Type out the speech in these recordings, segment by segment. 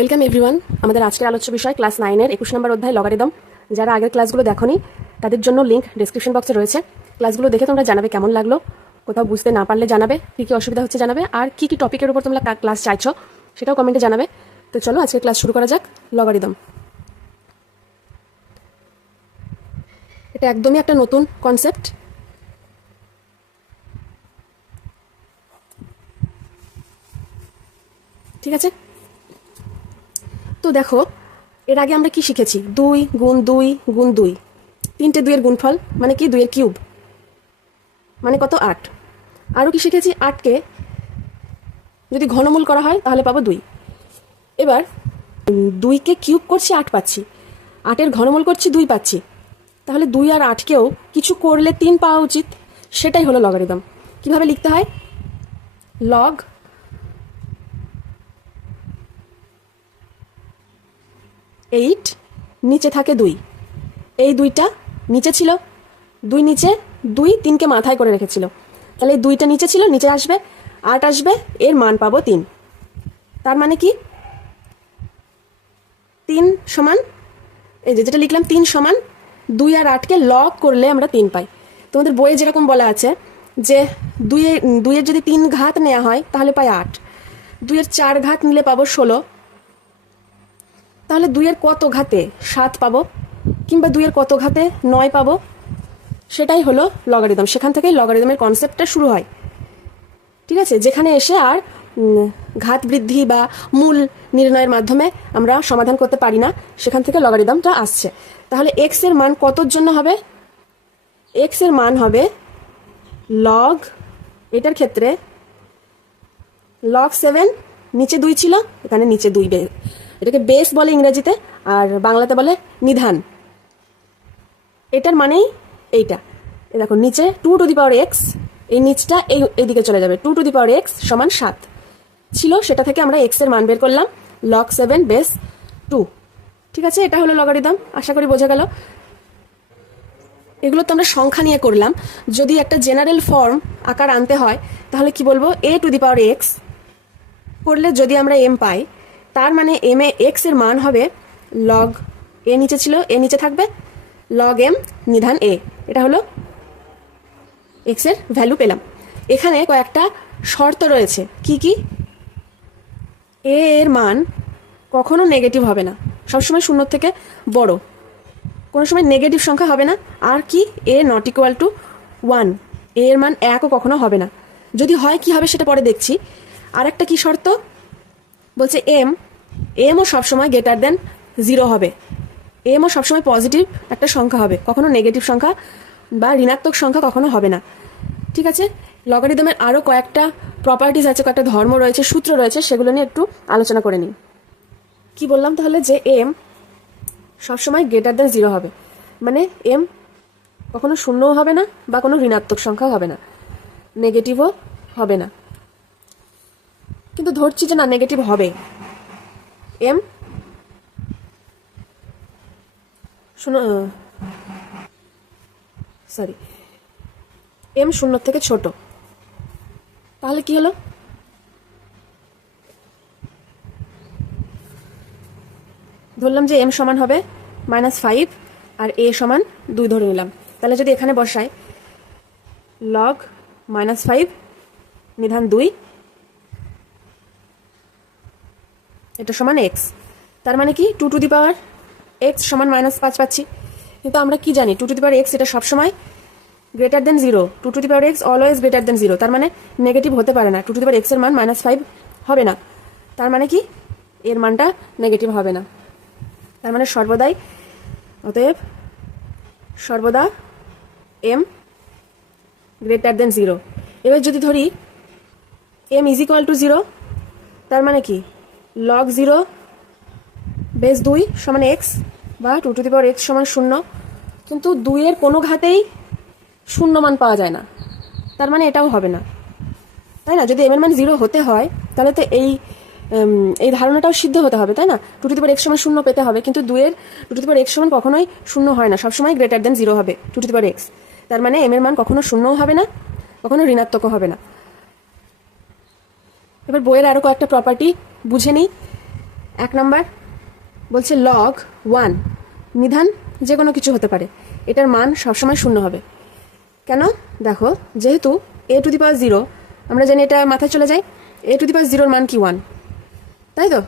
Welcome everyone. আমাদের আজকের আলোচ্য বিষয় ক্লাস 9-এর 21 নম্বর অধ্যায় লগারিদম। যারা আগের ক্লাসগুলো দেখোনি তাদের জন্য লিঙ্ক ডেসক্রিপশন বক্সে রয়েছে। ক্লাসগুলো দেখে তোমরা জানাবে কেমন লাগলো, কোথাও বুঝতে না পারলে জানাবে, কী কী অসুবিধা হচ্ছে জানাবে, আর কী কী টপিকের উপর তোমরা ক্লাস চাইছো সেটাও কমেন্টে জানাবে। তো চলো আজকের ক্লাস শুরু করা যাক। লগারিদম এটা একদমই একটা নতুন কনসেপ্ট। ঠিক আছে, তো দেখো এর আগে আমরা কি শিখেছি? 2 গুণ 2 গুণ 2, 3টে 2-এর গুণফল মানে কি 2-এর কিউব মানে কত 8। আরও কি শিখেছি? 8কে যদি ঘনমূল করা হয় তাহলে পাবো 2। এবার 2কে কিউব করছি 8 পাচ্ছি, 8-এর ঘনমূল করছি 2 পাচ্ছি, তাহলে 2 আর 8কেও কিছু করলে 3 পাওয়া উচিত। সেটাই হলো লগারিদম। কিভাবে লিখতে হয়? লগ 8 নিচে থাকে 2, এই 2টা নিচে ছিল, 2 নিচে, 2 3কে মাথায় করে রেখেছিল, তাহলে এই 2টা নিচে ছিল, নিচে আসবে 8 আসবে, এর মান পাবো 3। তার মানে কি 3 সমান, এই যেটা লিখলাম 3 সমান 2 আর 8কে লগ করলে আমরা 3 পাই। তোমাদের বইয়ে যেরকম বলা আছে যে 2-এর যদি 3 ঘাত নেওয়া হয় তাহলে পাই 8, 2-এর 4 ঘাত নিলে পাবো 16, তাহলে 2-এর কত ঘাতে 7 পাবো, কিংবা 2-এর কত ঘাতে 9 পাবো। সেটাই হলো লগারিদম। সেখান থেকেই লগারিদমের কনসেপ্টটা শুরু হয়। ঠিক আছে, যেখানে এসে আর ঘাত বৃদ্ধি বা মূল নির্ণয়ের মাধ্যমে আমরা সমাধান করতে পারি না, সেখান থেকে লগারিদমটা আসছে। তাহলে এক্স এর মান কতর জন্য হবে? এক্স এর মান হবে লগ, এটার ক্ষেত্রে লগ 7, নিচে 2 ছিল, এখানে নিচে 2, এটাকে বেস বলে ইংরেজিতে, আর বাংলাতে বলে নিধান। এটার মানেই এইটা। দেখো নিচে 2 টু দি পাওয়ার এক্স, এই নিচটা এইদিকে চলে যাবে, 2 টু দি পাওয়ার এক্স সমান 7 ছিল, সেটা থেকে আমরা এক্স এর মান বের করলাম লগ 7 বেস 2। ঠিক আছে, এটা হলো লগারিদম। আশা করি বোঝা গেল। এগুলো তো আমরা সংখ্যা নিয়ে করলাম। যদি একটা জেনারেল ফর্ম আকার আনতে হয় তাহলে কি বলবো? এ টু দি পাওয়ার এক্স করলে যদি আমরা এম পাই, তার মানে এম এ এক্স এর মান হবে লগ, এ নিচে ছিল, এ নিচে থাকবে, লগ এম নিধান এ। এটা হলো এক্স এর ভ্যালু পেলাম। এখানে কয়েকটা শর্ত রয়েছে। কি কি? এ এর মান কখনো নেগেটিভ হবে না, সবসময় 0 থেকে বড়, কোনো সময় নেগেটিভ সংখ্যা হবে না। আর কি? এ নট ইকুয়াল টু 1, এ এর মান 1ও কখনো হবে না। যদি হয় কি হবে সেটা পরে দেখছি। আর একটা কি শর্ত বলছে? এমও সবসময় গ্রেটার দেন 0 হবে, এমও সবসময় পজিটিভ একটা সংখ্যা হবে, কখনো নেগেটিভ সংখ্যা বা ঋণাত্মক সংখ্যা কখনো হবে না। ঠিক আছে, লগারিদমের আরও কয়েকটা প্রপার্টিজ আছে, কয়েকটা ধর্ম রয়েছে, সূত্র রয়েছে, সেগুলো নিয়ে একটু আলোচনা করে নিই। কি বললাম তাহলে? যে এম সবসময় গ্রেটার দেন 0 হবে, মানে এম কখনো শূন্যও হবে না বা কোনো ঋণাত্মক সংখ্যাও হবে না, নেগেটিভও হবে না। কিন্তু ধরছি যে না, নেগেটিভ হবে। এম এম 0 থেকে ছোট, তাহলে কি হলো? ধরলাম যে এম সমান হবে -5 আর এ সমান 2 ধরে নিলাম। তাহলে যদি এখানে বসাই লগ -5 নিধান 2, এটা সমান এক্স, তার মানে কি 2 টু দি পাওয়ার এক্স সমান -5 পাচ্ছি। কিন্তু আমরা কি জানি? 2 টু দি পাওয়ার এক্স এটা সবসময় greater than 0, 2 two the power x always greater than 0, তার মানে নেগেটিভ হতে পারে না। 2 টু দি পাওয়ার এক্স এর মান -5 হবে না, তার মানে কি এর মানটা নেগেটিভ হবে না। তার মানে সর্বদাই, অতএব সর্বদা এম গ্রেটার দেন 0। এবার যদি ধরি এম ইজ ইকুয়াল টু 0, তার মানে কি লগ 0 বেস 2 সমান এক্স বা 2 টু দি পাওয়ার এক্স সমান 0, কিন্তু 2-এর কোনো ঘাতেই 0 মান পাওয়া যায় না, তার মানে এটাও হবে না, তাই না? যদি এম এর মান 0 হতে হয় তাহলে তো এই ধারণাটাও সিদ্ধ হতে হবে, তাই না? 2 টু দি পাওয়ার এক্স সমান 0 পেতে হবে, কিন্তু 2-এর 2 টু দি পাওয়ার এক্স সমান কখনোই 0 হয় না, সবসময় গ্রেটার দেন 0 হবে 2 টু দি পাওয়ার এক্স। তার মানে এম এর মান কখনো 0ও হবে না, কখনো ঋণাত্মকও হবে না। এবার বইয়ের আরও কয়েকটা প্রপার্টি বুঝে নিই। 1 নাম্বার বলছে log 1 নিধান যে কোনো কিছু হতে পারে, এটার মান সবসময় শূন্য হবে। কেন? দেখো, যেহেতু a টু দি পাওয়ার 0, আমরা জানি এটা মাথায় চলে যায়, a টু দি পাওয়ার 0 মান কি 1, তাই তো?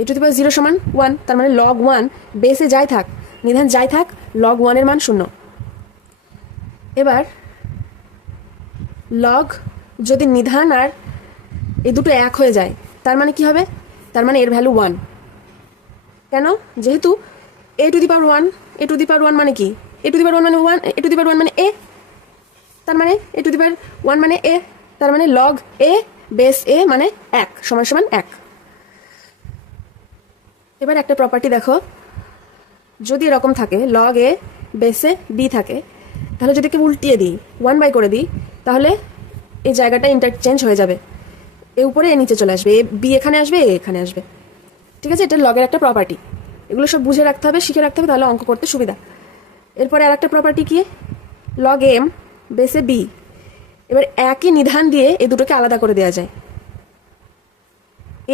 a টু দি পাওয়ার 0 সমান 1, তার মানে log 1 বেসে যাই থাক, নিধান যাই থাক, log 1 এর মান শূন্য। এবার log যদি নিধান আর এই দুটো এক হয়ে যায়, তার মানে কি হবে? তার মানে এর ভ্যালু 1। কেন? যেহেতু a to the power 1, a to the power 1 মানে কি? a টু দি পাওয়ার 1 মানে 1, a টু দি পাওয়ার 1 মানে a, তার মানে a টু দি পাওয়ার 1 মানে a, তার মানে log a বেস a মানে 1 সমান সমান 1। এবার একটা প্রপার্টি দেখো, যদি এরকম থাকে log a বেসে b থাকে, তাহলে যদি কেউ উল্টিয়ে দিই 1 বাই করে দিই, তাহলে এই জায়গাটা ইন্টারচেঞ্জ হয়ে যাবে, এ উপরে এ নিচে চলে আসবে, এ বি এখানে আসবে, এ এখানে আসবে। ঠিক আছে, এটা লগের একটা প্রপার্টি, এগুলো সব বুঝে রাখতে হবে, শিখে রাখতে হবে, তাহলে অঙ্ক করতে সুবিধা। এরপরে আর একটা প্রপার্টি কি? log m বেসে b। এবার একই নিধান দিয়ে এই দুটোকে আলাদা করে দেওয়া যায়।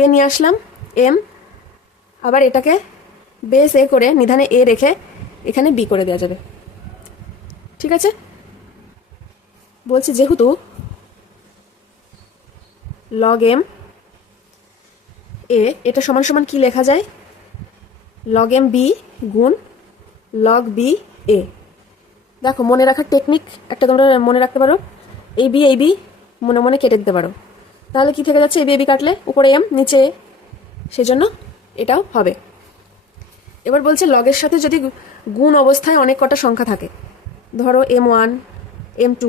এ নিয়ে আসলাম m, আবার এটাকে বেস এ করে নিধানে এ রেখে এখানে বি করে দেওয়া যাবে। ঠিক আছে, বলছি যেহেতু log m a এটা সমান সমান কি লেখা যায়? log m b গুণ log b a। দেখো, মনে রাখার টেকনিক একটা তোমরা মনে রাখতে পারো, এই বি মনে মনে কেটে দিতে পারো, তাহলে কি থেকে যাচ্ছে? এই বি কাটলে উপরে m নিচে a, সেজন্য এটাও হবে। এবার বলছে লগের সাথে যদি গুণ অবস্থায় অনেক কটা সংখ্যা থাকে, ধরো m1 m2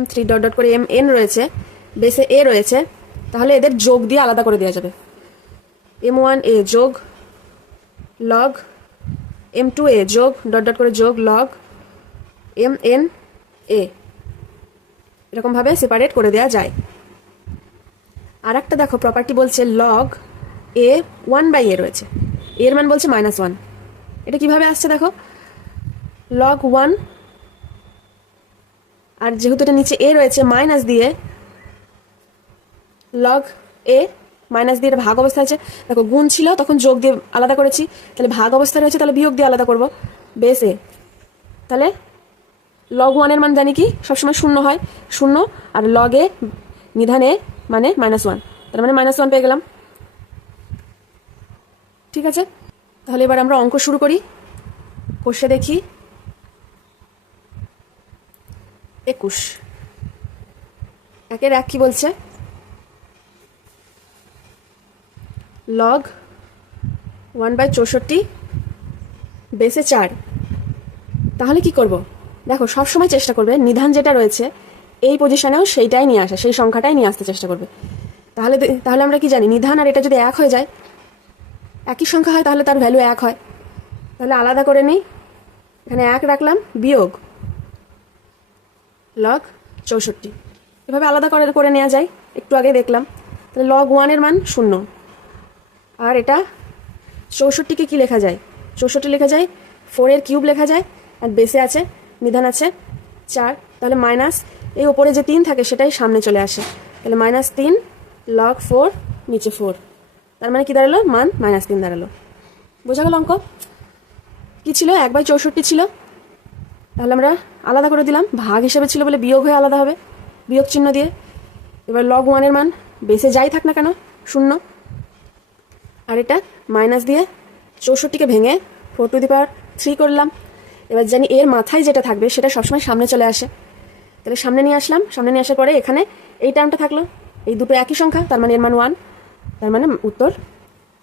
m3 dot dot করে mn রয়েছে, বেসে a রয়েছে, তাহলে এদের যোগ দিয়ে আলাদা করে দেওয়া যাবে। m1a যোগ log m2a যোগ ডট ডট করে যোগ log mn a, এরকমভাবে সেপারেট করে দেওয়া যায়। আর একটা দেখো প্রপার্টি বলছে log a 1 বাই a রয়েছে, এর মান বলছে -1। এটা কিভাবে আসছে দেখো, log 1 আর যেহেতু এটা নিচে a রয়েছে, মাইনাস দিয়ে log a মাইনাস দিয়ে এটা ভাগ অবস্থা আছে। দেখো, গুণ ছিল তখন যোগ দিয়ে আলাদা করেছি, তাহলে ভাগ অবস্থা রয়েছে, তাহলে বিয়োগ দিয়ে আলাদা করব বেস এ। তাহলে log 1 এর মান জানি কি সবসময় শূন্য হয়, শূন্য, আর log a নিধান a মানে -1, তার মানে -1 পেয়ে গেলাম। ঠিক আছে, তাহলে এবার আমরা অঙ্ক শুরু করি। কষে দেখি 21, একের এক কি বলছে? log 1/64 বেসে 4। তাহলে কি করব? দেখো, সবসময় চেষ্টা করবে নিধান যেটা রয়েছে এই পজিশনেও সেইটাই নিয়ে আসা, সেই সংখ্যাটাই নিয়ে আসতে চেষ্টা করবে। তাহলে আমরা কি জানি, নিধান আর এটা যদি এক হয়ে যায়, একই সংখ্যা হয়, তাহলে তার ভ্যালু 1 হয়। তাহলে আলাদা করে নিই, এখানে 1 রাখলাম, বিয়োগ log 64, এভাবে আলাদা করে নেওয়া যায়, একটু আগে দেখলাম। তাহলে log 1 এর মান 0, আর এটা 64কে কি লেখা যায়? 64 লেখা যায় 4 এর কিউব লেখা যায়, আর বেসে আছে নিধান আছে 4, তাহলে মাইনাস এই ওপরে যে 3 থাকে সেটাই সামনে চলে আসে, তাহলে -3 log 4 নিচে 4, তার মানে কি দাঁড়ালো? মান -3 দাঁড়ালো। বোঝা গেল অঙ্ক? কি ছিল? 1/64 ছিল, তাহলে আমরা আলাদা করে দিলাম, ভাগ হিসেবে ছিল বলে বিয়োগ হয়ে আলাদা হবে, বিয়োগ চিহ্ন দিয়ে। এবার log 1 এর মান বেসে যাই থাক না কেন 0, আর এটা মাইনাস দিয়ে 64কে ভেঙে 4 টু দি পাওয়ার 3 করলাম। এবার জানি এর মাথায় যেটা থাকবে সেটা সবসময় সামনে চলে আসে, তাহলে সামনে নিয়ে আসলাম, সামনে নিয়ে আসার পরে এখানে এই টার্মটা থাকলো, এই দুটো একই সংখ্যা, তার মানে এর মান 1, তার মানে উত্তর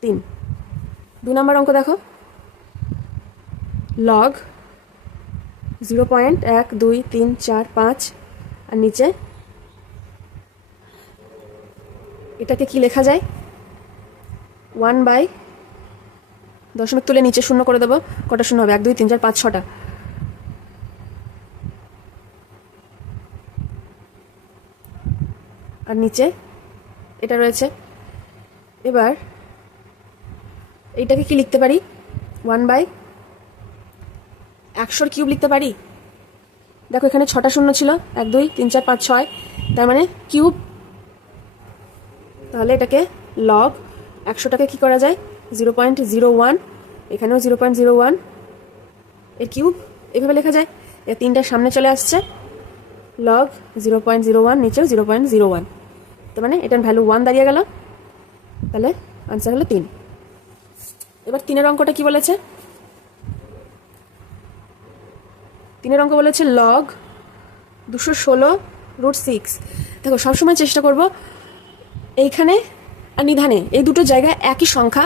3। 2 নম্বর অঙ্ক দেখো, log 0.1 2 3 4 5, আর নিচে এটাকে কি লেখা যায়? 1 বাই দশমিক তুলে নিচে 0 করে দেবো, কটা শূন্য হবে? 1 2 3 4 5 6টা। আর নিচে এটা রয়েছে। এবার এইটাকে কি লিখতে পারি? 1/100 কিউব লিখতে পারি। দেখো, এখানে 6টা শূন্য ছিল, 1 2 3 4 5 6, তার মানে কিউব। তাহলে এটাকে log 100টাকে কী করা যায় 0.01, এখানেও 0.01 এর কিউব এভাবে লেখা যায়। এর 3টার সামনে চলে আসছে, লগ 0.01, নিচেও 0.01, তার মানে এটার ভ্যালু 1 দাঁড়িয়ে গেল। তাহলে আনসার হলো 3। এবার 3-এর অঙ্কটা কি বলেছে? 3-এর অঙ্ক বলেছে লগ 216√6। দেখো সবসময় চেষ্টা করব এইখানে আর নিধানে এই দুটো জায়গায় একই সংখ্যা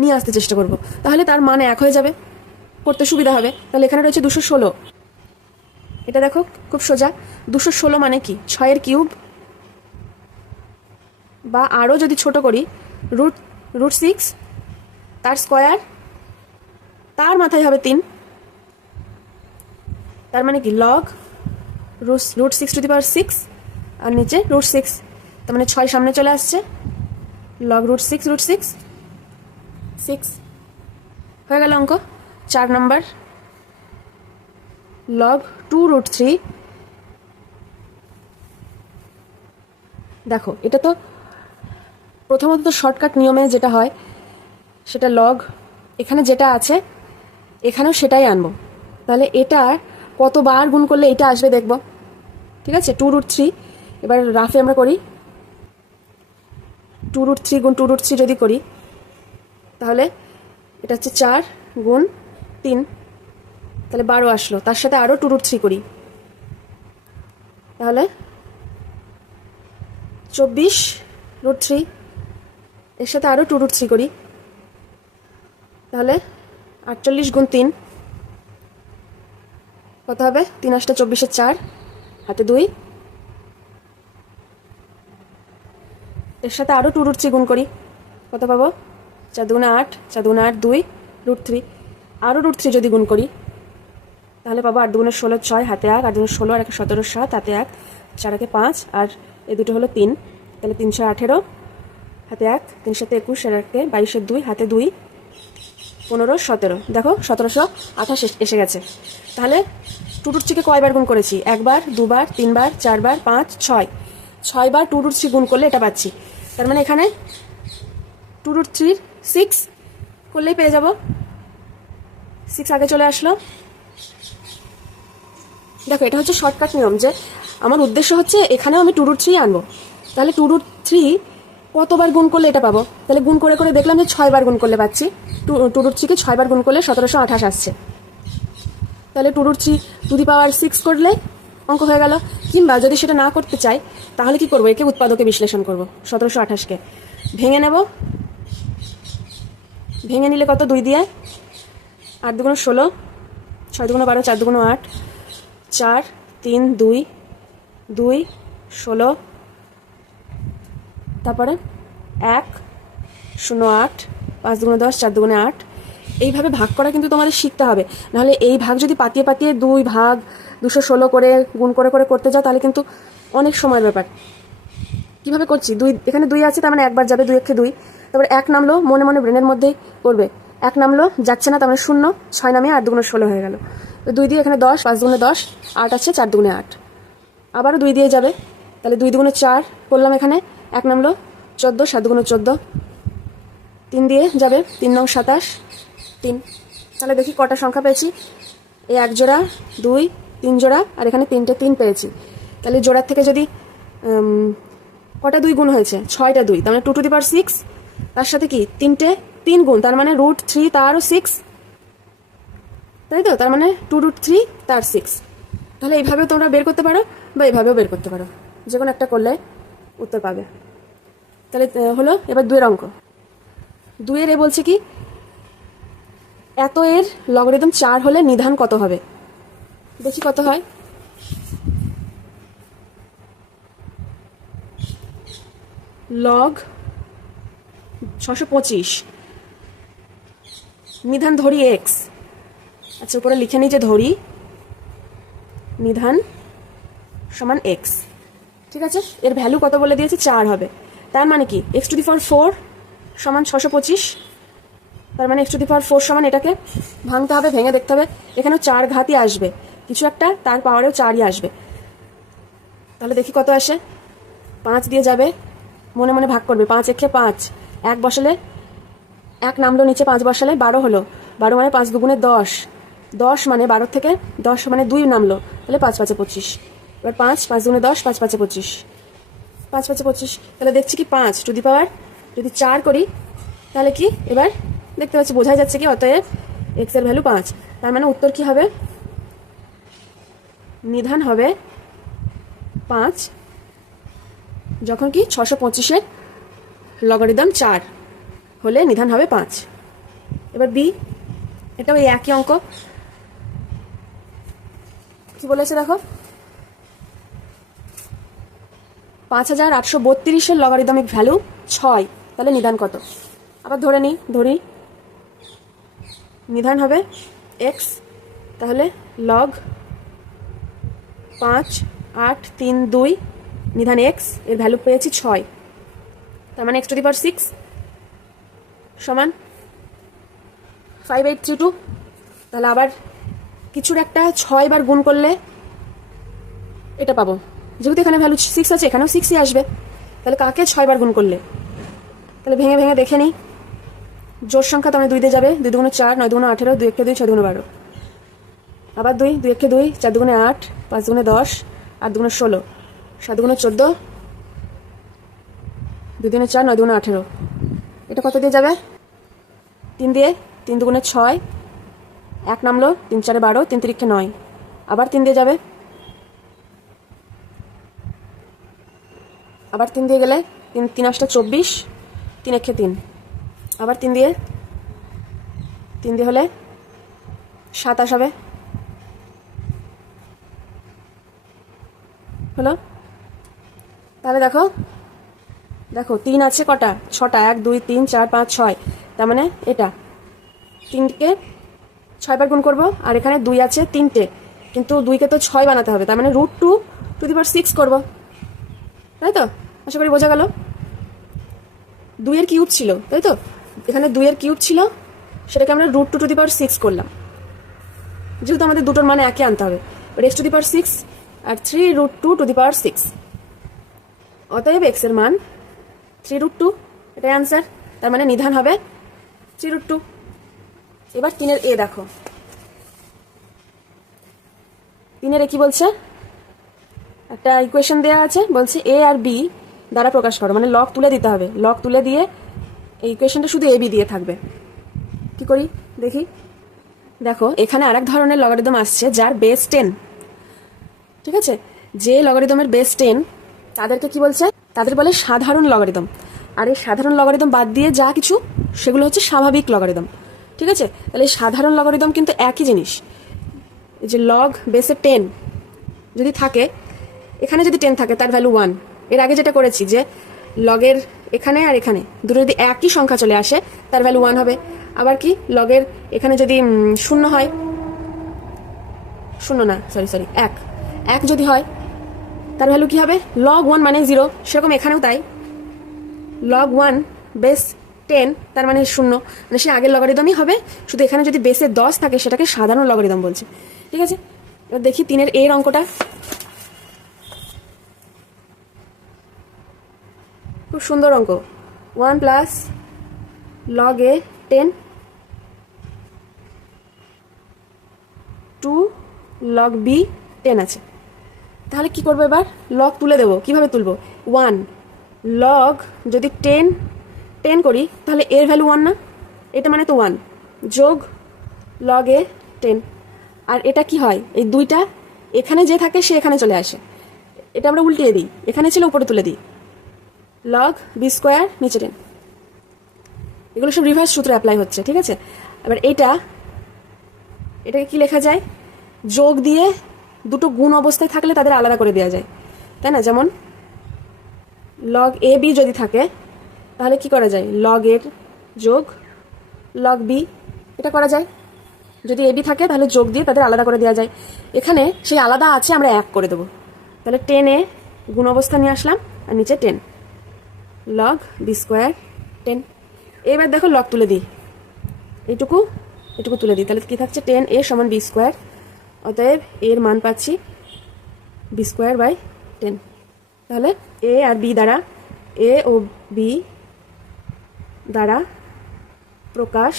নিয়ে আসতে চেষ্টা করব, তাহলে তার মানে 1 হয়ে যাবে, করতে সুবিধা হবে। তাহলে এখানে রয়েছে 216, এটা দেখো খুব সোজা। 216 মানে কি 6-এর কিউব, বা আরও যদি ছোট করি √6 তার স্কোয়ার, তার মাথায় হবে 3, তার মানে কি লগ √6⁶, আর নিচে √6, তার মানে 6 সামনে চলে আসছে, লগ √6 6 হয়ে গেল অঙ্ক। 4 নম্বর লগ 2√3। দেখো এটা তো প্রথমত তো শর্টকাট নিয়মে যেটা হয় সেটা লগ, এখানে যেটা আছে এখানেও সেটাই আনবো, তাহলে এটা কতবার গুণ করলে এটা আসবে দেখব। ঠিক আছে, 2√3, এবার রাফে আমরা করি 2√3 গুণ 2√3 যদি করি তাহলে এটা হচ্ছে 4 গুণ 3, তাহলে 12 আসলো। তার সাথে আরও 2√3 করি, তাহলে 24√3, এর সাথে আরও 2√3 করি, তাহলে 48 গুণ 3 কত হবে? 3 8 24, 4 হাতে 2, এর সাথে আরও 2√3 গুণ করি, কত পাবো? 4 2 8, 4 2 8, 2 √3, আরও √3 যদি গুণ করি তাহলে পাবো 8 2 16, 6 হাতে 1, 8 2 16, আর 1 17, 7 হাতে 1, 4 1 5, আর এই দুটো হলো 3, তাহলে 318 হাতে 1, 3 7 21, আর 1 22, 2 হাতে 2, 15 17, দেখো 1728 এসে গেছে। তাহলে 2√3 কয়বার গুণ করেছি? 1 বার, 2 বার, 3 বার, 4 বার, 5 6 বার 2√3 গুণ করলে এটা পাচ্ছি। তার মানে এখানে 2√3 6 করলেই পেয়ে যাব, 6 আগে চলে আসলো। দেখো এটা হচ্ছে শর্টকাট নিয়ম, যে আমার উদ্দেশ্য হচ্ছে এখানেও আমি 2√3 আনবো, তাহলে 2√3 কতবার গুণ করলে এটা পাবো? তাহলে গুণ করে করে দেখলাম যে 6 বার গুণ করলে পাচ্ছি, 2√3 কে 6 বার গুণ করলে 1728 আসছে। তাহলে 2√3 করলে অঙ্ক হয়ে গেল। কিংবা যদি সেটা না করতে চাই তাহলে কি করবো? একে উৎপাদকে বিশ্লেষণ করব, 1728কে ভেঙে নেব, ভেঙে নিলে কত? 2 দিয়ে 8 2 16, 6 2 12, 4 2 8, 4 3 2 2 16, তারপরে 1 0 8, 5 2 10, 4 2 8। এইভাবে ভাগ করা কিন্তু তোমাদের শিখতে হবে, নাহলে এই ভাগ যদি পাতিয়ে পাতিয়ে 2 ভাগ 216 করে গুণ করে করে করতে যাও তাহলে কিন্তু অনেক সময়ের ব্যাপার। কিভাবে করছি? 2 এখানে 2 আছে, তার মানে একবার যাবে, 2 1 2, তারপরে 1 নামলো, মনে মনে ব্রেনের মধ্যেই করবে, 1 নামলো, যাচ্ছে না, তার মানে 0, 6 নামিয়ে 8 2 16 হয়ে গেল। 2 দিয়ে এখানে 10, 5 2 10, 8 আছে, 4 2 8, আবারও 2 দিয়ে যাবে, তাহলে 2 2 4 করলাম, এখানে 1 নামলো, 14, 7 2 14, 3 দিয়ে যাবে, 3 9 27, 3। তাহলে দেখি কটা সংখ্যা পেয়েছি। এই 1 জোড়া, 2 3 জোড়া, আর এখানে 3টে 3 পেয়েছি। তাহলে জোড়ার থেকে যদি কটা 2 গুণ হয়েছে? 6টা 2, তার মানে 2⁶, তার সাথে কি 3টে 3 গুণ, তার মানে √3 তারও 6, তাই তো? তার মানে 2√3 তার 6। তাহলে এইভাবেও তোমরা বের করতে পারো বা এইভাবেও বের করতে পারো, যে কোনো একটা করলে উত্তর পাবে। তাহলে হলো এবার 2 এর অঙ্ক। 2 এর এ বলছে কি এত এর লগারিদম 4 হলে নিধান কত হবে? দেখি কত হয়। লগ 625, নিধান ধরি x, আচ্ছা উপরে লিখে নিই যে ধরি নিধান সমান x, ঠিক আছে? এর ভ্যালু কত বলে দিয়েছে? 4 হবে। তার মানে কি x⁴ সমান 625, তার মানে x⁴ সমান, এটাকে ভাঙতে হবে, ভেঙে দেখতে হবে, এখানেও 4 ঘাতই আসবে, কিছু একটা তার পাওয়ারেও 4ই আসবে। তাহলে দেখি কত আসে। 5 দিয়ে যাবে, মনে মনে ভাগ করবে, 5 1 5, 1 বসালে এক নামলো, নিচে 5 বসালে 12 হলো। 12 মানে 5 দুগুণে 10, 10 মানে 12 থেকে 10 মানে 2 নামলো, তাহলে 5 5 25। এবার 5 5 দুগুণে 10, 5 5 25, 5 5 25। তাহলে দেখছি কি 5 টু দি পাওয়ার যদি 4 করি তাহলে কি এবার দেখতে পাচ্ছি, বোঝাই যাচ্ছে কি অতএব এক্স এর ভ্যালু 5। তার মানে উত্তর কি হবে, নিধান হবে 5 যখন কি 625-এর লগারিদম 4 হলে নিধান হবে 5। এবার বি, এটাও এই একই অঙ্ক। কি বলেছে দেখো, 5832-এর লগারিদমিক ভ্যালু 6, তাহলে নিধান কত? আবার ধরি নিধান হবে এক্স, তাহলে লগ 5 8 3 2 নিধান এক্স এর ভ্যালু পেয়েছি 6, তার মানে এক্স টু দি পাওয়ার 6 সমান 5832। তাহলে আবার কিছুর একটা 6 বার গুণ করলে এটা পাবো, যেহেতু এখানে ভ্যালু 6 আছে এখানেও 6ই আসবে। তাহলে কাকে 6 বার গুণ করলে, তাহলে ভেঙে ভেঙে দেখে নিই। জোর সংখ্যা তো 2 দিয়ে যাবে, 2 দুগুণে 4, 9 দুগুণে 18, 2 1 2, 6 দুগুণে 12, আবার 2 2 1 2, 4 দুগুণে 8, 5 দুগুণে 10, 8 দুগুণে 16, 7 দুগুণে 14, 2 দুগুণে 4, 9 দুগুণে 18। এটা কত দিয়ে যাবে, 3 দিয়ে, 3 দুগুণে 6, 1 নামলো, 3 4 12, 3 3 9, আবার 3 দিয়ে যাবে, আবার 3 দিয়ে গেলে 3 3 8 24, 3 1 3, আবার 3 দিয়ে হলে 27 হবে, হলো। তাহলে দেখো 3 আছে কটা, 6টা, 1 2 3 4 5 6, তার মানে এটা 3কে 6 বার গুণ করবো, আর এখানে 2 আছে 3টে, কিন্তু 2কে তো 6 বানাতে হবে, তার মানে √2 টু দি পাওয়ার 6 করবো, তাই তো? আশা করি বোঝা গেল। 2 এর কিউব ছিল, তাই তো? এখানে 2 এর কিউব ছিল, সেটাকে আমরা √2 টু দি পাওয়ার 6 করলাম, যেহেতু আমাদের দুটোর মানে একই আনতে হবে। এক্স টু দি পাওয়ার 6 আর 3√2 টু দি পাওয়ার 6, অতএব এক্স এর মান 3√2, এটাই আনসার। তার মানে নিধান হবে 3√2। এবার 3-এর এ দেখো, 3-এর এ কি বলছে, একটা ইকুয়েশন দেওয়া আছে, বলছে এ আর বি দ্বারা প্রকাশ করো, মানে লগ তুলে দিতে হবে। লগ তুলে দিয়ে এই ইকুয়েশনটা শুধু এ বি দিয়ে থাকবে। কি করি দেখি, দেখো এখানে আরেক ধরনের লগারিদম আসছে যার বেস 10, ঠিক আছে? যে লগারিদমের বেস 10 তাদেরকে কি বলছে, তাদের বলে সাধারণ লগারিদম। আর এই সাধারণ লগারিদম বাদ দিয়ে যা কিছু সেগুলো হচ্ছে স্বাভাবিক লগারিদম, ঠিক আছে? তাহলে এই সাধারণ লগারিদম কিন্তু একই জিনিস, এই যে লগ বেসে 10 যদি থাকে, এখানে যদি 10 থাকে তার ভ্যালু 1। এর আগে যেটা করেছি যে লগের এখানে আর এখানে দুটো যদি একই সংখ্যা চলে আসে তার ভ্যালু 1 হবে। আবার কি লগের এখানে যদি 0 হয়, 0 না সরি 1 যদি হয় তার ভ্যালু কি হবে, লগ 1 মানে 0। সেরকম এখানেও তাই, লগ 1 বেস 10 তার মানে 0, মানে সে আগের লগারিদমই হবে, শুধু এখানে যদি বেসে 10 থাকে সেটাকে সাধারণ লগারিদম বলছে, ঠিক আছে? এবার দেখি 3-এর এর অঙ্কটা, খুব সুন্দর অঙ্ক। 1 প্লাস লগ এ 10 2 লগ বি 10 আছে। তাহলে কি করবো, এবার লগ তুলে দেবো। কিভাবে তুলবো, 1 লগ যদি 10 করি তাহলে এর ভ্যালু 1 না, এটা মানে তো 1 যোগ লগ এ 10, আর এটা কি হয়, এই দুইটা এখানে যে থাকে সে এখানে চলে আসে, এটা আমরা উল্টিয়ে দিই, এখানে ছিল উপরে তুলে দিই, লগ বি স্কোয়ার নিচে 10। এগুলো সব রিভার্স সূত্র অ্যাপ্লাই হচ্ছে, ঠিক আছে? এবার এটাকে কি লেখা যায়, যোগ দিয়ে দুটো গুণ অবস্থায় থাকলে তাদের আলাদা করে দেওয়া যায়, তাই না? যেমন লগ এ বি যদি থাকে তাহলে কি করা যায়, লগ এর যোগ লগ বি, এটা করা যায়। যদি এ বি থাকে তাহলে যোগ দিয়ে তাদের আলাদা করে দেওয়া যায়। এখানে সেই আলাদা আছে, আমরা 1 করে দেবো, তাহলে 10 গুণ অবস্থা নিয়ে আসলাম, আর নিচে 10 লগ বি স্কোয়ার 10। এবার দেখো লগ তুলে দিই, এটুকু তুলে দিই, তাহলে কি থাকছে, 10 সমান বি স্কোয়ার, অতএব এর মান পাচ্ছি বি স্কোয়ার বাই 10। তাহলে এ আর বি দ্বারা, এ ও বি দ্বারা প্রকাশ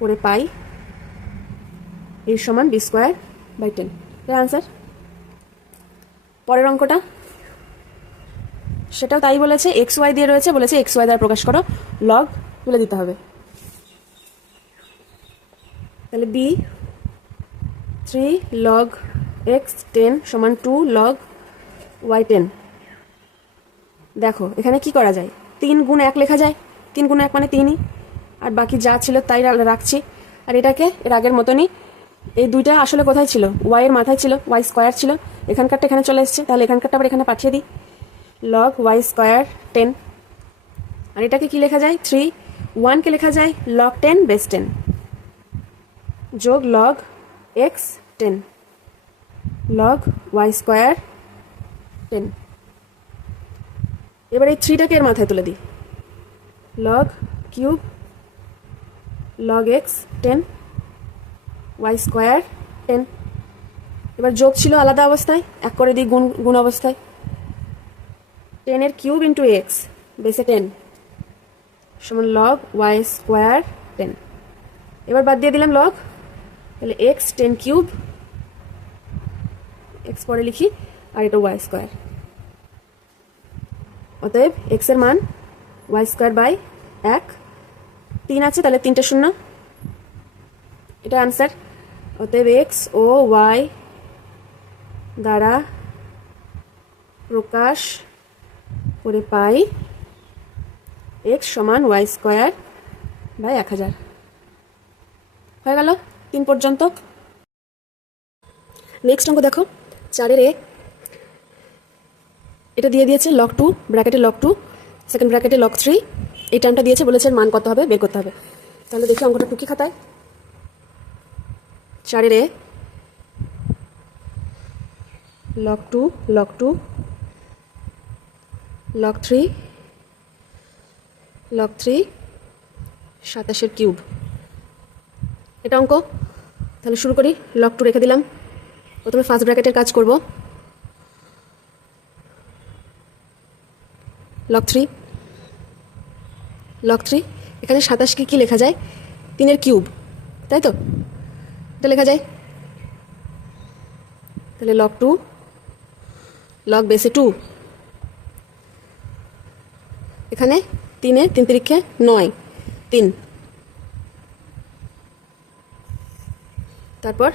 করে পাই এর সমান b²/10। এর আনসার। পরের অঙ্কটা সেটাও তাই বলেছে, এক্স ওয়াই দিয়ে রয়েছে, বলেছে এক্স ওয়াই দ্বারা প্রকাশ করো, লগ তুলে দিতে হবে। তাহলে b3 log x 10 সমান 2 log y 10। দেখো এখানে কি করা যায়, 3 গুণ 1 লেখা যায়, 3 গুণ 1 মানে 3ই, আর বাকি যা ছিল তাই রাখছি। আর এটাকে এর আগের মতনই, এই দুইটা আসলে কোথায় ছিল, ওয়াই এর মাথায় ছিল, ওয়াই স্কোয়ার ছিল, এখানকারটা এখানে চলে এসছে, তাহলে এখানকারটা আবার এখানে পাঠিয়ে দিই, log y স্কোয়ার 10। আর এটাকে কি লেখা যায়, 3, 1কে লেখা যায় log 10 বেস 10 যোগ log x 10 log y square 10। এবার এই 3টাকে এর মাথায় তুলে দিই, log cube log x 10 y square 10। এবার যোগ ছিল আলাদা অবস্থায়, এক করে দিই গুণ অবস্থায়, 10 এর কিউব ইন্টু এক্স বেসে 10 সমান log y স্কোয়ার 10। এবার বাদ দিয়ে দিলাম log, তাহলে x 10 কিউব, এক্স পরে লিখি, আর এটা y স্কোয়ার। অতএব x এর মান y স্কোয়ার বাই 1, 3 আছে তাহলে 3টে শূন্য, এটা আনসার। অতএব x ও y দ্বারা প্রকাশ করে পাই x সমান y স্কোয়ার বাই 1000। হয়ে গেল 3 পর্যন্ত। নেক্সট অঙ্ক দেখো, 4 এ এটা দিয়ে দিয়েছে log 2 ব্র্যাকেটে log 2 সেকেন্ড ব্র্যাকেটে log 3, এই টার্মটা দিয়েছে, বলেছে মান কত হবে বের করতে হবে। তাহলে দেখি অঙ্কটা টুকি খাতায়, 4 এ log 2 log 2 log 3 log 3 27 cube, এটা অঙ্ক। তাহলে শুরু করি, log 2 রেখে দিলাম, প্রথমে ফার্স্ট ব্র্যাকেটের কাজ করব, log 3 এখানে 27কে কি লেখা যায়, 3 এর কিউব, তাই তো, এটা লেখা যায়। তাহলে log 2 log বেসে 2, এখানে 3 তিরিক্ষে 9, 3, তারপর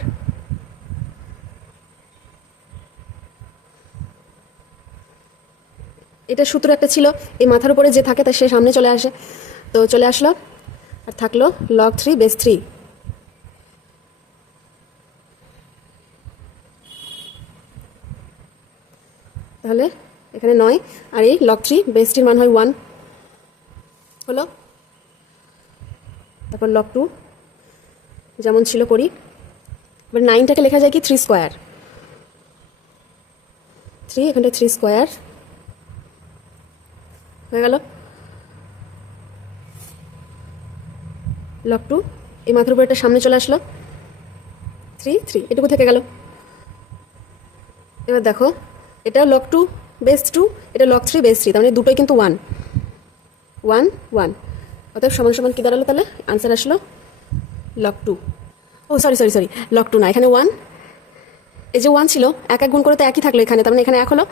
এটা সূত্র একটা ছিল, এই মাথার উপরে যে থাকে তার সে সামনে চলে আসে, তো চলে আসলো, আর থাকলো log 3 বেস 3। তাহলে এখানে 9, আর এই log 3 বেস 3 মান হয় 1 হলো। তারপর log 2 যেমন ছিল করি, এবার 9টাকে লেখা যায় কি 3 স্কোয়ার, 3 এখানটা 3 স্কোয়ার হয়ে গেল। log 2 এই মাথার উপর এটা সামনে চলে আসলো, 3 এটুকু থেকে গেল। এবার দেখো এটা log 2 বেস 2, এটা log 3 বেস 3, তার মানে দুটোই কিন্তু 1 1 1, অতএব সমান সমান কি দাঁড়ালো, তাহলে আনসার আসলো log 2। ও সরি log 2 না, এখানে 1, এই যে 1 ছিল, এক গুণ করে তো একই থাকলো এখানে, তার মানে এখানে 1 হলো,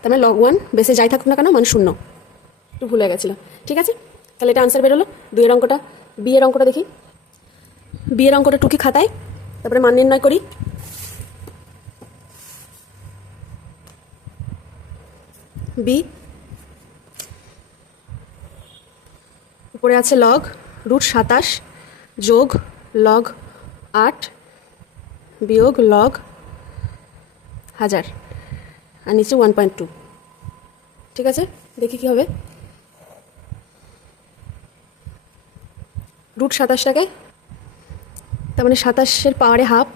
তার মানে log 1 বেসে যাই থাকুক না কেন মানে 0, একটু ভুল হয়ে গেছিলো। ঠিক আছে, তাহলে এটা আনসার বেরোলো। 2 এর অঙ্কটা, বি এর অঙ্কটা দেখি, বি এর অঙ্কটা টুকি খাতায়, তারপরে মান নির্ণয় করি। বি উপরে আছে log √27 যোগ log 8 বিয়োগ log 1000, আর নিচে 1.2। ঠিক আছে, দেখি কি হবে। √27টাকে, তার মানে 27-এর পাওয়ারে হাফ,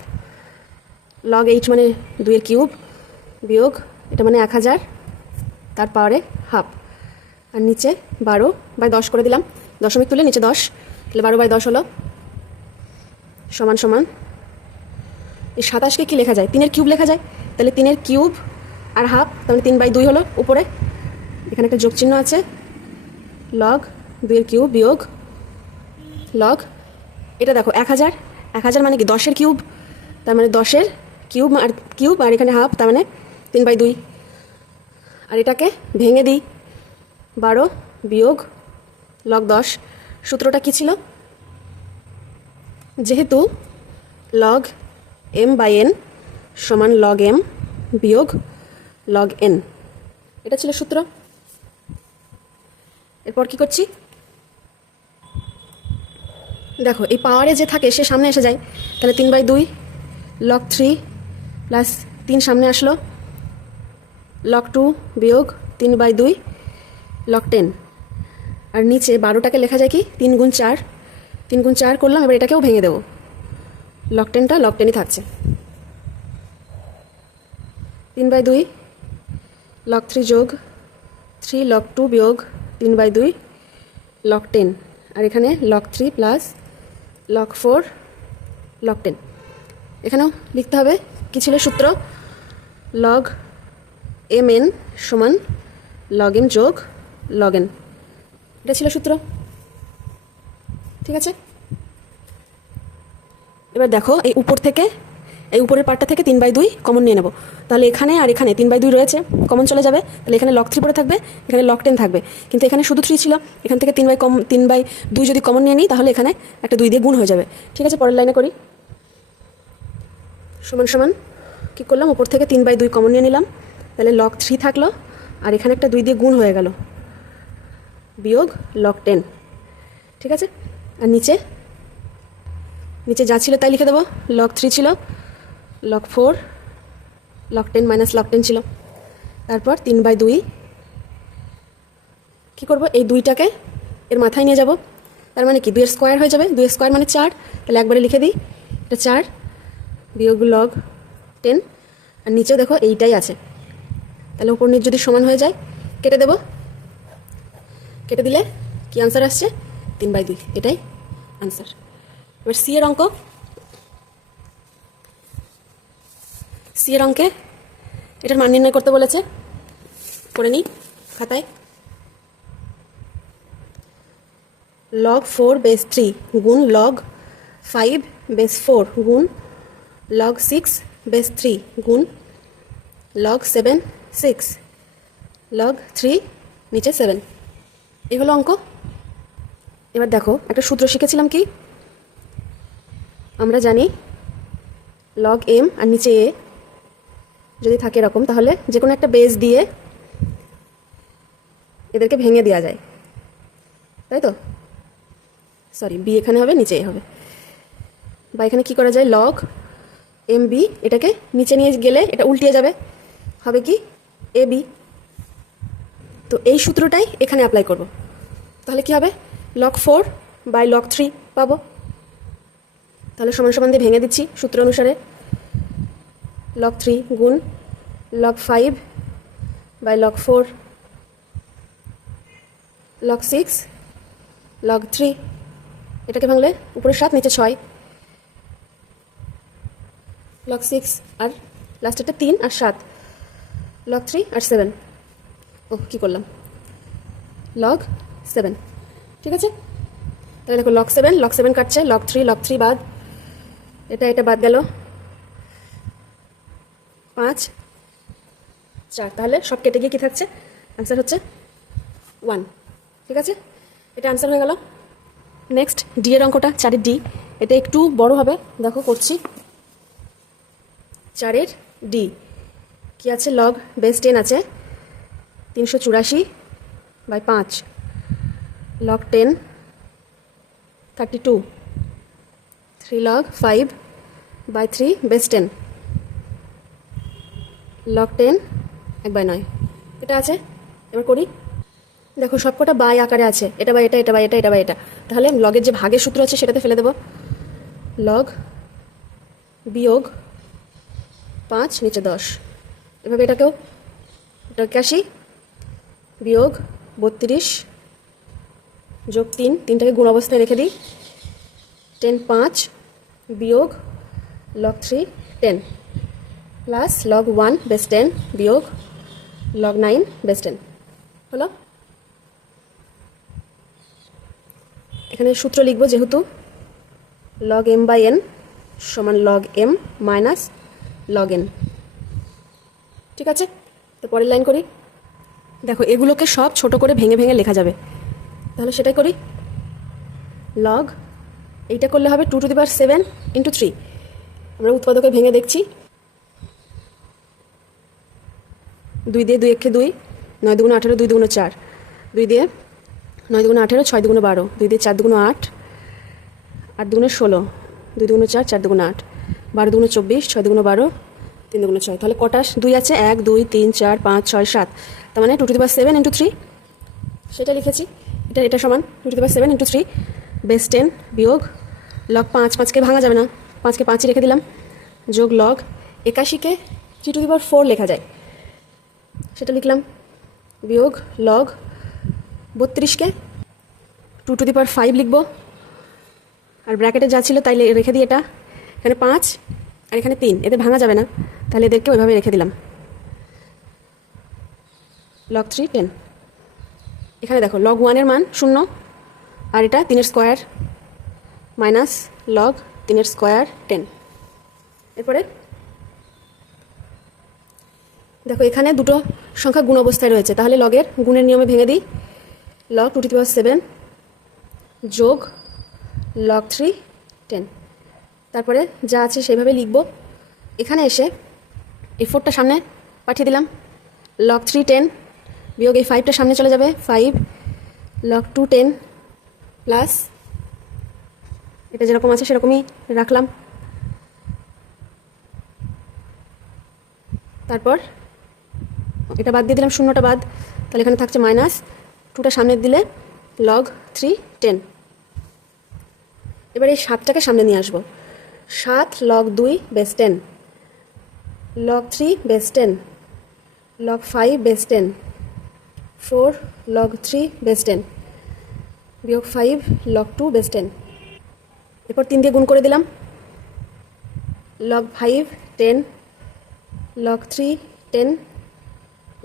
log 8 মানে 2 এর কিউব, বিয়োগ এটা মানে 1000 তার পাওয়ারে হাফ, আর নিচে 12/10 করে দিলাম, দশমিক তুলে নিচে 10, তাহলে 12/10 হলো, সমান সমান এই 27কে কি লেখা যায়, 3 এর কিউব লেখা যায়, তাহলে 3 এর কিউব আর হাফ, তার মানে 3/2 হলো, উপরে এখানে একটা যোগ চিহ্ন আছে, log 2 কিউব বিয়োগ লগ, এটা দেখো 1000, 1000 মানে কি 10-এর কিউব, তার মানে 10-এর কিউব আর এখানে হাফ, তার মানে 3/2। আর এটাকে ভেঙে দিই, 12 বিয়োগ লগ 10। সূত্রটা কি ছিল? যেহেতু লগ m/n সমান লগ m বিয়োগ লগ n, এটা ছিল সূত্র। এরপর কি করছি দেখো, এই পাওয়ারে যে থাকে সে সামনে এসে যায়, তাহলে 3/2 লগ 3 প্লাস 3 সামনে আসলো, লগ 2 বিয়োগ 3/2 লগ 10। আর নিচে 12টাকে লেখা যায় কি 3 গুণ 4, 3 গুণ 4 করলাম, এবার এটাকেও ভেঙে দেবো, লগ 10টা লগ 10ই থাকছে। 3/2 লগ 3 যোগ 3 লগ 2 বিয়োগ 3/2 লগ 10। আর এখানে লগ 3 প্লাস লগ 4 লগ 10। এখানেও লিখতে হবে কি ছিল সূত্র? লগ mn সমান লগ m যোগ লগ n, এটা ছিল সূত্র। ঠিক আছে, এবার দেখো এই উপর থেকে, এই উপরের পার্টটা থেকে 3/2 কমন নিয়ে নেব, তাহলে এখানে আর এখানে 3/2 রয়েছে, কমন চলে যাবে, তাহলে এখানে লগ 3 পড়ে থাকবে, এখানে লগ 10 থাকবে, কিন্তু এখানে শুধু 3 ছিল, এখান থেকে 3/2 যদি কমন নিয়ে নিই তাহলে এখানে একটা 2 দিয়ে গুণ হয়ে যাবে। ঠিক আছে, পরের লাইনে করি। সমান সমান কী করলাম, উপর থেকে 3/2 কমন নিয়ে নিলাম, তাহলে লগ 3 থাকলো, আর এখানে একটা 2 দিয়ে গুণ হয়ে গেল, বিয়োগ লগ 10। ঠিক আছে, আর নিচে যা ছিল তাই লিখে দেবো, লগ 3 ছিল, লগ 4 লগ 10 মাইনাস লগ 10 ছিল, তারপর 3/2 কী করবো, এই 2টাকে এর মাথায় নিয়ে যাব, তার মানে কি 2 এর স্কোয়ার হয়ে যাবে, 2 এর স্কোয়ার মানে 4, তাহলে একবারে লিখে দিই, এটা 4 বিয়োগ লগ 10। আর নিচেও দেখো এইটাই আছে, তাহলে উপর নিচ যদি সমান হয়ে যায় কেটে দেব, কেটে দিলে কি আনসার আসছে 3/2, এটাই আনসার। এবার সি এর অঙ্ক, সি এর অঙ্কে এটার মান নির্ণয় করতে বলেছে, করে নিই খাতায়। লগ 4 বেস 3 গুণ লগ 5 বেস 4 গুণ লগ 6 বেস 3 গুণ লগ 7 6 লগ 3 নিচে 7, এই হলো অঙ্ক। এবার দেখো একটা সূত্র শিখেছিলাম কি, আমরা জানি লগ m আর নিচে a যদি থাকে এরকম, তাহলে যে কোনো একটা বেস দিয়ে এদেরকে ভেঙে দেওয়া যায়, তাই তো? সরি, বি এখানে হবে, নিচে এ হবে, বা এখানে কি করা যায়, লগ এম বি, এটাকে নিচে নিয়ে গেলে এটা উল্টিয়ে যাবে, হবে কি এ বি। তো এই সূত্রটাই এখানে অ্যাপ্লাই করব, তাহলে কি হবে, লগ 4 বাই লগ 3 পাবো, তাহলে সমান সমান দিয়ে ভেঙে দিচ্ছি সূত্র অনুসারে, লগ 3 গুণ log 5 by log 4 log 6 log 3, এটাকে ভাঙলে উপরে 7 নিচে 6, লগ 6 আর লাস্টেরটা 3 আর 7, লগ 3 আর 7, ও কী করলাম, লগ 7। ঠিক আছে, তাহলে দেখো লগ 7 কাটছে, লগ 3 বাদ, এটা বাদ গেল, 5 4, তাহলে সব কেটে গিয়ে কী থাকছে, আনসার হচ্ছে 1। ঠিক আছে, এটা আনসার হয়ে গেল। নেক্সট ডি এর অঙ্কটা, 4-এর ডি, এটা একটু বড় হবে, দেখো করছি। 4-এর ডি কি আছে, লগ বেস 10 আছে 384 by 5, log 10 32, 3 log 5 by 3 base 10, log 10 1/9, এটা আছে। এবার করি, দেখো সবকটা বাই আকারে আছে, এটা বা এটা, এটা বা এটা, এটা বা এটা, তাহলে লগের যে ভাগের সূত্র আছে সেটাতে ফেলে দেবো, লগ বিয়োগ 5 নিচে 10, এভাবে এটাকেও 81 বিয়োগ 32 যোগ 3, 3টাকে গুণ অবস্থায় রেখে দিই, 10 5 বিয়োগ লগ 3 10 প্লাস লগ 1 বেস 10 বিয়োগ লগ 9 বেস 10 হলো। এখানে সূত্র লিখব, যেহেতু log m বাই n সমান log m minus log n। ঠিক আছে, তো পরের লাইন করি। দেখো এগুলোকে সব ছোট করে ভেঙে ভেঙে লেখা যাবে, তাহলে সেটাই করি। লগ এইটা করলে হবে 2⁷ ইন্টু 3। আমরা উৎপাদকে ভেঙে দেখছি। 2 দিয়ে 2 একে 2, 9 দুগুণ 18, 2 দুগুণ 4, 2 দিয়ে 9 দুগুণ 18, 6 দুগুণ 12, 2 দিয়ে 4 দুগুণ 8, 8 দুগুণে 16, 2 দুগুণ 4, 4 দুগুণ 8, 12 দুগুণ 24, 6 দুগুণ 12, 3 দুগুণ 6। তাহলে কটা 2 আছে? 1 2 3 4 5 6 7, তার মানে 2⁷ ইন্টু 3 সেটা লিখেছি। এটা সমান 2⁷ ইন্টু 3 বেস 10 বিয়োগ লগ 5, 5কে ভাঙা যাবে না, 5কে 5ই রেখে দিলাম, যোগ লগ 81কে 3⁴ লেখা যায়, সেটা লিখলাম, বিয়োগ লগ 32কে 2⁵ লিখব, আর ব্র্যাকেটে যা ছিল তাই রেখে দিই। এটা এখানে 5 আর এখানে 3, এদের ভাঙা যাবে না, তাহলে এদেরকে ওইভাবে রেখে দিলাম, লগ 3 10। এখানে দেখো লগ 1-এর মান 0, আর এটা 3-এর স্কোয়ার মাইনাস লগ 3-এর স্কোয়ার 10। এরপরে দেখো এখানে দুটো সংখ্যা গুণ অবস্থায় রয়েছে, তাহলে লগের গুণের নিয়মে ভেঙে দিই। লগ 2⁷ যোগ লগ 3 10। তারপরে যা আছে সেইভাবে লিখব। এখানে এসে এই 4টা সামনে পাঠিয়ে দিলাম, লগ 3 10 বিয়োগ এই 5টা সামনে চলে যাবে, 5 লগ 2 10 প্লাস এটা যেরকম আছে সেরকমই রাখলাম। তারপর এটা বাদ দিয়ে দিলাম, 0টা বাদ, তাহলে এখানে থাকছে মাইনাস, 2টা সামনে দিলে লগ 3 10। এবার এই 7টাকে সামনে নিয়ে আসবো, 7 log 2 base 10, log 3 base 10, log 5 base 10, 4 log 3 base 10 বিয়োগ 5 লগ 2 বেস 10। এরপর 3 দিয়ে গুণ করে দিলাম, লগ 5 10, লগ 3 10,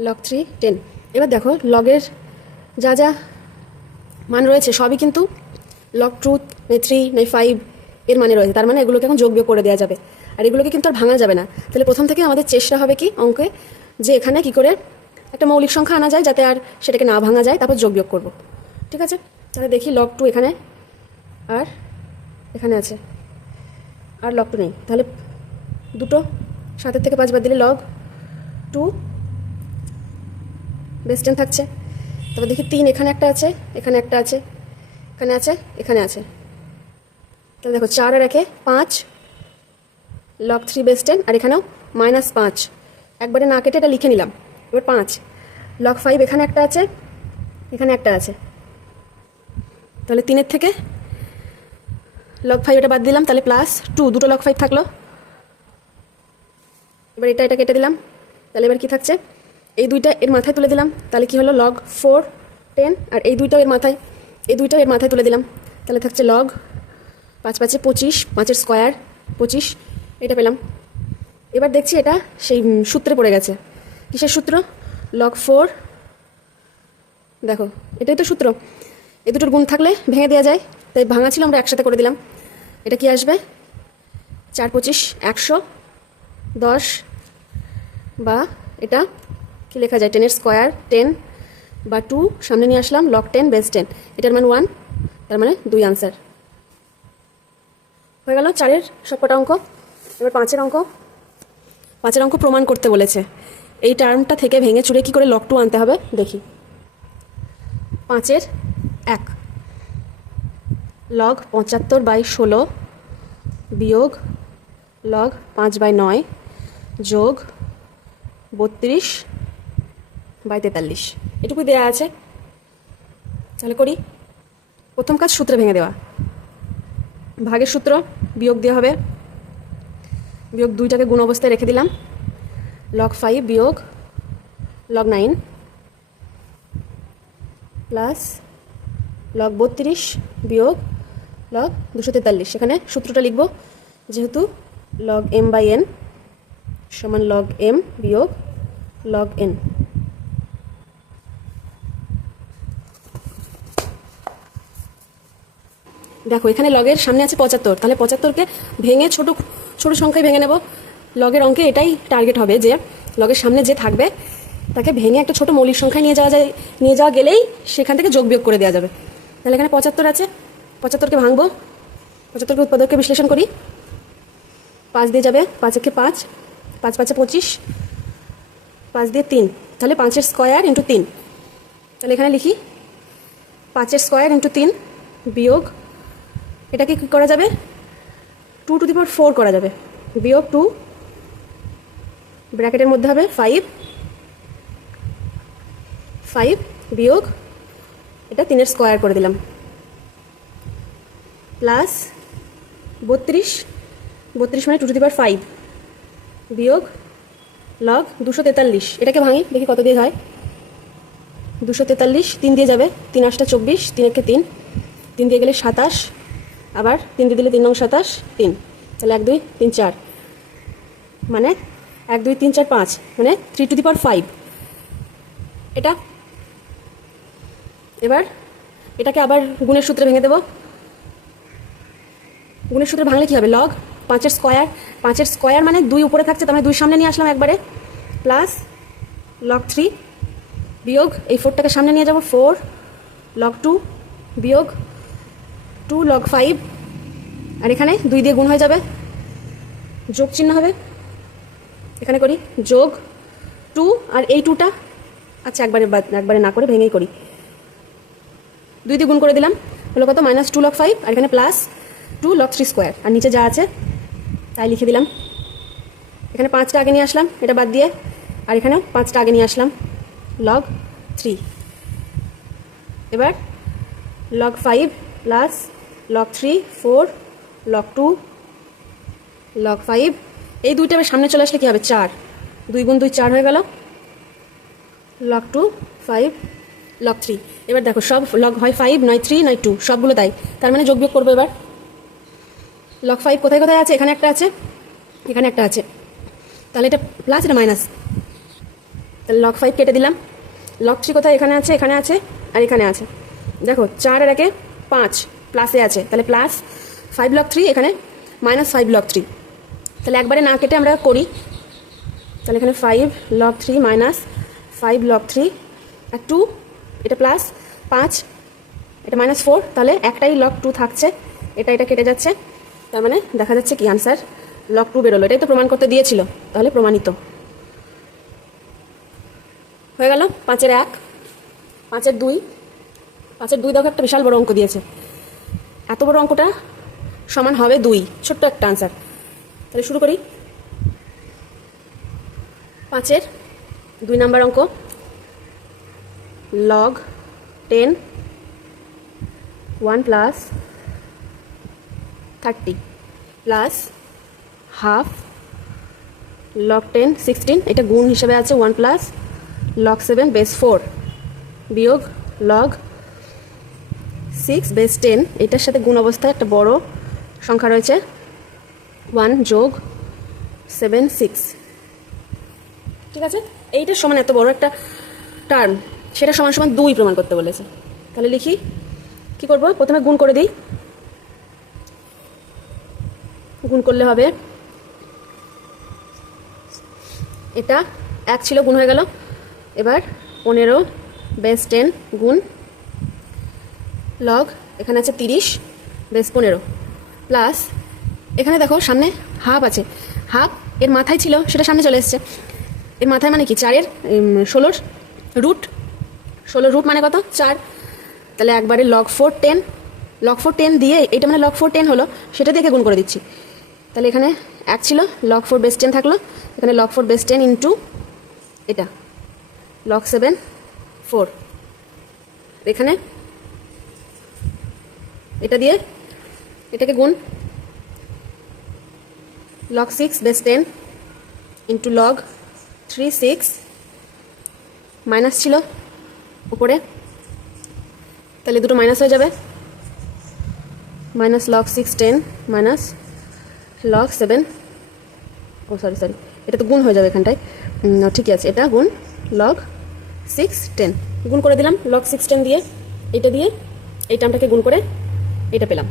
লগ 3 10। এবার দেখো লগের যা যা মান রয়েছে সবই কিন্তু লগ 2 3 5 এর মানে রয়েছে, তার মানে এগুলোকে এখন যোগ বিয়োগ করে দেওয়া যাবে, আর এগুলোকে কিন্তু আর ভাঙা যাবে না। তাহলে প্রথম থেকে আমাদের চেষ্টা হবে কি অঙ্কে, যে এখানে কি করে একটা মৌলিক সংখ্যা আনা যায় যাতে আর সেটাকে না ভাঙা যায়, তারপর যোগ বিয়োগ করব। ঠিক আছে, তাহলে দেখি লগ 2 এখানে আর এখানে আছে, আর লগ 2 নেই, তাহলে দুটো 7 থেকে 5 বাদ দিলে লগ 2 বেস 10 থাকছে। তারপর দেখি 3 এখানে একটা আছে, এখানে একটা আছে, এখানে আছে, এখানে আছে, তাহলে দেখো 4 আর 1 5 লগ 3 বেস 10, আর এখানেও -5, একবারে না কেটে এটা লিখে নিলাম। এবার 5 লগ 5 এখানে একটা আছে, এখানে একটা আছে, তাহলে 3-এর থেকে লগ 5 এটা বাদ দিলাম, তাহলে +2, দুটো লগ 5 থাকলো। এবার এটা কেটে দিলাম, তাহলে এবার কি থাকছে, এই দুইটা এর মাথায় তুলে দিলাম, তাহলে কি হলো লগ 4 10, আর এই দুইটাও এর মাথায় তুলে দিলাম, তাহলে থাকছে লগ 5 5 25, 5-এর স্কোয়ার 25, এটা পেলাম। এবার দেখছি এটা সেই সূত্রে পড়ে গেছে। কিসের সূত্র? লগ 4, দেখো এটাই তো সূত্র, এই দুটোর গুণ থাকলে ভেঙে দেওয়া যায়, তাই ভাঙা ছিল আমরা একসাথে করে দিলাম। এটা কি আসবে 4 25 110, বা এটা কি লেখা যায় 10-এর স্কোয়ার 10, বা 2 সামনে নিয়ে আসলাম, লগ 10 বেস 10, এটার মান 1, তার মানে 2 আনসার হয়ে গেল 4-এর সবকটা অঙ্ক। এবার 5-এর অঙ্ক প্রমাণ করতে বলেছে। এই টার্মটা থেকে ভেঙে চুরে কি করে লগ 2 আনতে হবে দেখি। 5-এর 1 লগ 75/16 বিয়োগ লগ 5/9 যোগ 32/43, এটুকু দেওয়া আছে। তাহলে করি। প্রথম কাজ সূত্রে ভেঙে দেওয়া, ভাগের সূত্র, বিয়োগ দেওয়া হবে, বিয়োগ 2টাকে গুণ অবস্থায় রেখে দিলাম, লগ 5 বিয়োগ লগ 9 প্লাস লগ 32 বিয়োগ লগ 243। এখানে সূত্রটা লিখব, যেহেতু লগ m/n সমান লগ m বিয়োগ লগ n। দেখো এখানে লগের সামনে আছে 75, তাহলে 75কে ভেঙে ছোট ছোট সংখ্যায় ভেঙে নেব। লগের অঙ্কে এটাই টার্গেট হবে যে লগের সামনে যে থাকবে তাকে ভেঙে একটা ছোট মৌলিক সংখ্যায় নিয়ে যাওয়া গেলেই সেখান থেকে যোগ বিয়োগ করে দেওয়া যাবে। তাহলে এখানে 75 আছে, 75কে ভাঙবো, 75কে উৎপাদককে বিশ্লেষণ করি। 5 দিয়ে যাবে, 5 একে 5, 5 5 25, 5 দিয়ে 3, তাহলে 5 এর স্কোয়ার ইন্টু 3। তাহলে এখানে লিখি 5 এর স্কোয়ার ইন্টু 3 বিয়োগ, এটাকে কী করা যাবে, 2 টু দি পাওয়ার 4 করা যাবে, বিয়োগ 2, ব্র্যাকেটের মধ্যে হবে 5 বিয়োগ এটা 3 এর স্কোয়ার করে দিলাম, প্লাস 32 মানে 2 টু দি পাওয়ার 5 বিয়োগ লগ 243। এটাকে ভাঙি দেখি কত দিয়ে হয়। 243 3 দিয়ে যাবে, 3 8 24, 3 একে 3, 3 দিয়ে গেলে 27, আবার 3 দিয়ে দিলে 3 9 27, 3, তাহলে 1 2 3 4, মানে 1 2 3 4 5, মানে 3 টু দি পাওয়ার 5 এটা। এবার এটাকে আবার গুণের সূত্রে ভেঙে দেব। গুণের সূত্রে ভাঙলে কী হবে, লগ 5 এর স্কোয়ার, 5 এর স্কোয়ার মানে 2 উপরে থাকছে, তার মানে 2 সামনে নিয়ে আসলাম একবারে, প্লাস লগ 3 বিয়োগ এই 4টাকে সামনে নিয়ে যাব, 4 লগ 2 বিয়োগ 2 লগ 5, আর এখানে 2 দিয়ে গুণ হয়ে যাবে, যোগ চিহ্ন হবে, এখানে করি যোগ 2, আর এই 2টা আচ্ছা একবারে না করে ভেঙেই করি, 2 দিয়ে গুণ করে দিলাম, হলো কত, -2 লগ 5, আর এখানে প্লাস 2 লগ 3 স্কোয়ার, আর নিচে যা আছে তাই লিখে দিলাম। এখানে 5টা আগে নিয়ে আসলাম এটা বাদ দিয়ে, আর এখানেও 5টা আগে নিয়ে আসলাম, লগ 3। এবার log 5 plus log 3 4 log 2 log 5, এই 2টা এবার সামনে চলে আসলে কী হবে, 4, 2 গুণ 2 4 হয়ে গেল, লগ 2 5 লগ 3। এবার দেখো সব লগ হয় 5, নয় 3, নয় 2, সবগুলো তাই, তার মানে যোগ বিয়োগ করবো। এবার লগ 5 কোথায় কোথায় আছে, এখানে একটা আছে, এখানে একটা আছে, তাহলে এটা প্লাস এটা মাইনাস, তাহলে লগ 5 কেটে দিলাম। লগ 3 কোথায়, এখানে আছে, এখানে আছে, আর এখানে আছে, দেখো 4 আর 1 5 প্লাসে আছে, তাহলে প্লাস 5 লগ 3, এখানে -5 লগ 3, তাহলে একবারে না কেটে আমরা করি, তাহলে এখানে 5 লগ 3 -5 লগ 3, আর 2 এটা প্লাস 5 এটা -4, তাহলে একটাই লগ 2 থাকছে, এটা কেটে যাচ্ছে, তার মানে দেখা যাচ্ছে কি আনসার লগ 2 বেরোলো। এটাই তো প্রমাণ করতে দিয়েছিল, তাহলে প্রমাণিত হয়ে গেল। 5 এর 1, 5 এর 2, 5 এর 2 দেখো একটা বিশাল বড় অঙ্ক দিয়েছে, এত বড় অঙ্কটা সমান হবে 2, ছোট্ট একটা আনসার। তাহলে শুরু করি। 5 এর 2 নাম্বার অঙ্ক, log 10 1 plus 30 plus half log 10 16, এটা গুণ হিসেবে আছে 1 প্লাস লগ 7 বেস 4 বিয়োগ লগ 6 বেস 10, এটার সাথে গুণ অবস্থায় একটা বড় সংখ্যা রয়েছে 1 যোগ 7 6, ঠিক আছে। এইটার সমান এত বড় একটা টার্ম, সেটা সমান সমান 2 প্রমাণ করতে বলেছে। তাহলে লিখি, কি করব, প্রথমে গুণ করে দিই, গুণ করলে হবে, এটা 1 ছিল গুণ হয়ে গেল, এবার 15 বেস 10 গুণ লগ, এখানে আছে 30 বেস 15 প্লাস, এখানে দেখো সামনে হাফ আছে, হাফ এর মাথায় ছিল, সেটা সামনে চলে এসছে, এর মাথায় মানে কি 4 এর 16 রুট, 16 রুট মানে কত 4, তাহলে একবারে লগ 4 10, লগ 4 10 দিয়ে, এটা মানে লগ 4 10 হলো, সেটা দিয়ে গুণ করে দিচ্ছি। তাহলে এখানে 1 ছিল, লগ 4 বেস 10 থাকলো, এখানে লগ 4 বেস 10 ইন্টু এটা লগ 7 4, এখানে এটা দিয়ে এটাকে গুণ, log 6 base 10 into log 3 6, minus ছিল উপরে, তাহলে দুটো মাইনাস হয়ে যাবে, মাইনাস লগ 6 10 মাইনাস লগ 7, ও সরি এটা তো গুণ হয়ে যাবে এখানটায়, ঠিকই আছে, এটা গুণ লগ 6 10, গুণ করে দিলাম লগ 6 10 দিয়ে, এটা দিয়ে এই টার্মটাকে গুণ করে এটা পেলাম।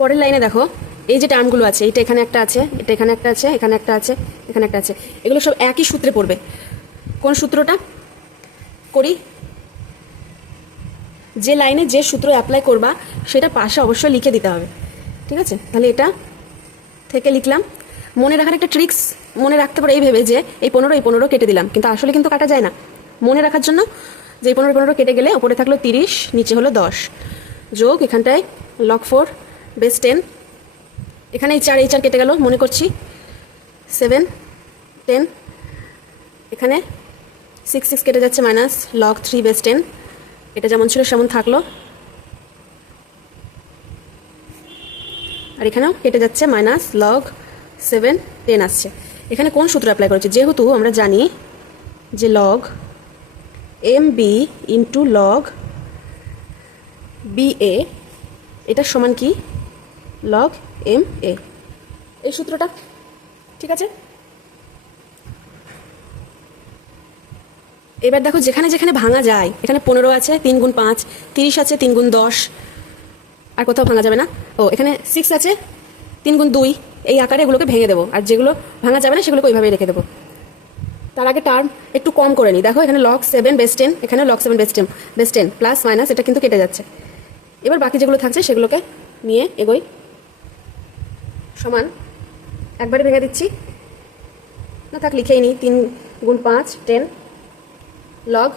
পরের লাইনে দেখো এই যে টার্মগুলো আছে, এটা এখানে একটা আছে, এটা এখানে একটা আছে, এখানে একটা আছে, এখানে একটা আছে, এগুলো সব একই সূত্রে পড়বে। কোন সূত্রটা করি? যে লাইনে যে সূত্র অ্যাপ্লাই করবা সেটা পাশে অবশ্যই লিখে দিতে হবে, ঠিক আছে? তাহলে এটা থেকে লিখলাম। মনে রাখার একটা ট্রিক্স মনে রাখতে পারে এই ভেবে যে এই 15 কেটে দিলাম, কিন্তু আসলে কিন্তু কাটা যায় না। মনে রাখার জন্য যে এই 15 কেটে গেলে ওপরে থাকলো 30, নিচে হলো 10, যোগ এখানটায় log 4 বেস 10, এখানে এই 4 কেটে গেল, মনে করছি 7 10, এখানে 6 কেটে যাচ্ছে, মাইনাস log 3 বেস 10, এটা যেমন ছিল সেমন থাকলো, আর এখানেও কেটে যাচ্ছে, মাইনাস log 7 10 আসছে। এখানে কোন সূত্র অ্যাপ্লাই করেছে? যেহেতু আমরা জানি যে log mb into log ba এটা সমান কি log ma, এই সূত্রটা, ঠিক আছে? এবার দেখো যেখানে যেখানে ভাঙা যায়, এখানে 15 আছে 3 গুণ 5, 30 আছে 3 গুণ 10, আর কোথাও ভাঙা যাবে না। ও এখানে 6 আছে 3 গুণ 2, এই আকারে এগুলোকে ভেঙে দেবো, আর যেগুলো ভাঙা যাবে না সেগুলোকে ওইভাবেই রেখে দেবো। তার আগে টার্ম একটু কম করে নিই। দেখো এখানে log 7 বেস 10, এখানে log 7 বেস 10 প্লাস মাইনাস এটা কিন্তু কেটে যাচ্ছে। এবার বাকি যেগুলো থাকছে সেগুলোকে নিয়ে এগোই। সমান একবারে ভেঙে দিচ্ছি, না থাক লিখেই নিই। 3 গুণ 5 10, log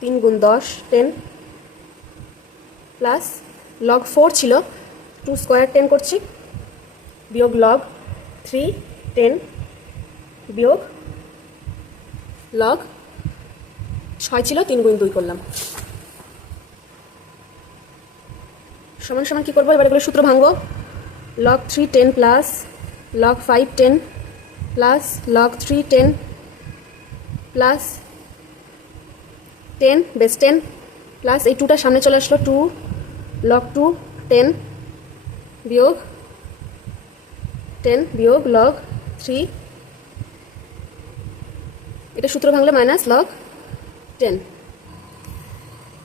3 গুণ 10 10, প্লাস log 4 ছিল 2 স্কোয়ার 10 করছি, বিয়োগ log 3 10, বিয়োগ log 6 ছিল 3 গুণ 2 করলাম, সমান সমান কি করবো? এবার এগুলো সূত্র ভাঙবো। log 3 10 plus log 5 10 plus log 3 10 plus 10 base 10 plus এই 2টা সামনে চলে আসলো, 2 log 2 10 বিয়োগ 10 বিয়োগ log 3, এটা সূত্র ভাঙলে মাইনাস log 10।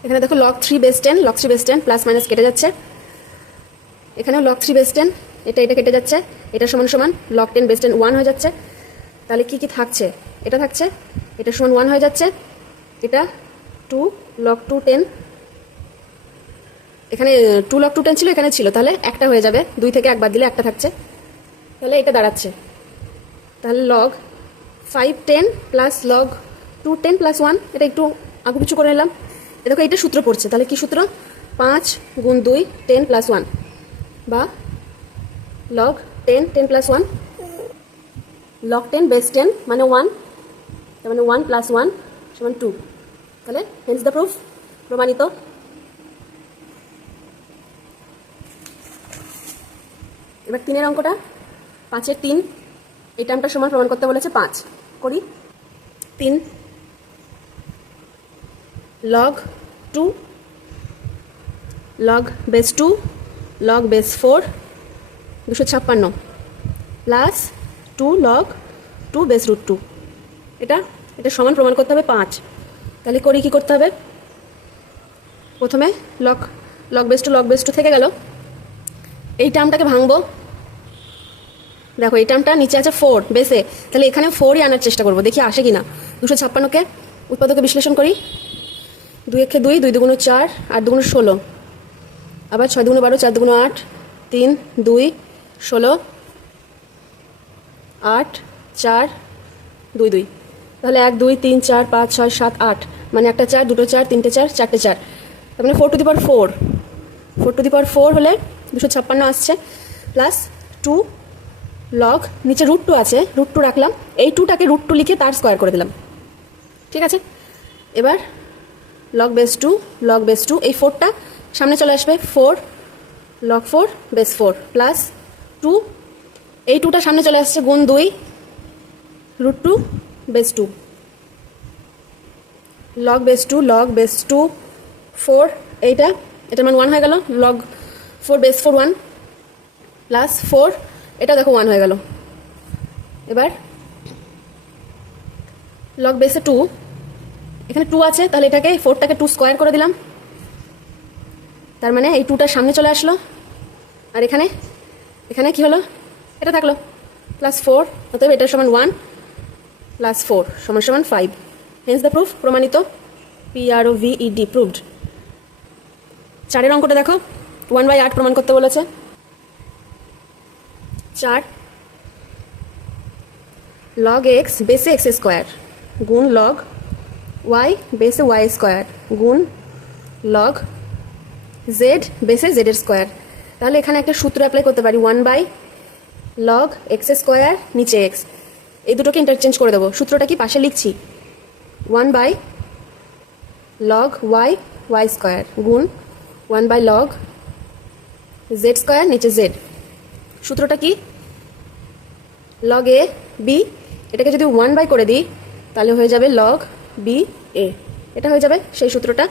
এখানে দেখো log 3 base 10, log 3 base 10 plus minus কেটে যাচ্ছে, এখানেও log 3 বেস 10, এটা কেটে যাচ্ছে, এটা সমান সমান log 10 বেস 10 1 হয়ে যাচ্ছে। তাহলে কি কি থাকছে? এটা থাকছে, এটা সমান 1 হয়ে যাচ্ছে, এটা 2 log 2 10, এখানে 2 log 2 10 ছিল, এখানে ছিল, তাহলে একটা হয়ে যাবে, 2 থেকে 1 বাদ দিলে একটা থাকছে, তাহলে এটা দাঁড়াচ্ছে। তাহলে log 5 10 প্লাস log 2 10 প্লাস 1, এটা একটু আগুপিছু করে নিলাম। দেখো এটা সূত্র পড়ছে, তাহলে কি সূত্র? 5 গুণ 2 10 প্লাস 1, বা log 10 10 প্লাস 1, log 10 বেস 10 মানে 1, তার মানে 1 প্লাস 1 সমান 2, তাহলে হেন্স দ্য প্রুফ, প্রমাণিত। এবার 3 এর অঙ্কটা, 5 এর 3, এই টার্মটা সমান প্রমাণ করতে বলেছে 5, করি। 3 log 2 log base 2 log base 4 256 plus 2 log 2 base root 2, এটা সমান প্রমাণ করতে হবে 5। তাহলে করি, কি করতে হবে? প্রথমে log বেস 2 থেকে গেল, এই টার্মটাকে ভাঙবো। দেখো এই টার্মটা নিচে আছে 4 বেসে, তাহলে এখানে 4ই আনার চেষ্টা করবো, দেখি আসে কিনা। 256কে উৎপাদকে বিশ্লেষণ করি, 2 একে 2, 2 দুগুণ 4, 8 দুগুণ 16, আবার 6 দুগুণ 12, 4 দুগুণ 8, 3 2 16, 8 4 2 2, তাহলে 1 2 3 4 5 6 7 8, মানে একটা 4 দুটো 4 তিনটে 4 চারটে 4, তার মানে 4 two the power 4 two the পাওয়ার 4 হলে 256 আসছে, প্লাস 2 log, নিচে √2 আছে, √2 রাখলাম, এই 2টাকে √2 লিখে তার স্কোয়ার করে দিলাম, ঠিক আছে? এবার log বেস 2 এই 4টা সামনে চলে আসবে, 4 log 4 বেস 4 প্লাস 2, এই 2টা সামনে চলে আসছে, গুণ 2 √2 বেস 2, log বেস 2 4, এটার মান 1 হয়ে গেল, log 4 বেস 4 1 প্লাস 4, এটা দেখো 1 হয়ে গেল। এবার log বেসে 2, এখানে 2 আছে, তাহলে এটাকে 4টাকে 2 স্কোয়ার করে দিলাম, তার মানে এই 2টা সামনে চলে আসলো, আর এখানে এখানে কি হলো, এটা থাকলো +4, অতএব এটা সমান 1 + 4 সমান 5। হেন্স দ্য প্রুফ, প্রমাণিত। PROVED, proved. 4 অঙ্কটা দেখো, 1/8 প্রমাণ করতে বলেছে। 4 log x বেসে x স্কোয়ার গুণ log y বেসে y স্কোয়ার গুণ log z বেসে z এর স্কোয়ার। তাহলে এখানে একটা সূত্র অ্যাপ্লাই করতে পারি, 1/log x স্কোয়ার নিচে x, এই দুটোকে ইন্টারচেঞ্জ করে দেবো। সূত্রটা কি পাশে লিখছি, 1/log y স্কোয়ার গুণ 1/log z স্কোয়ার নিচে z। সূত্রটা কি, log a b, এটাকে যদি 1/, করে দিই তাহলে হয়ে যাবে log b a, এটা হয়ে যাবে সেই সূত্রটা।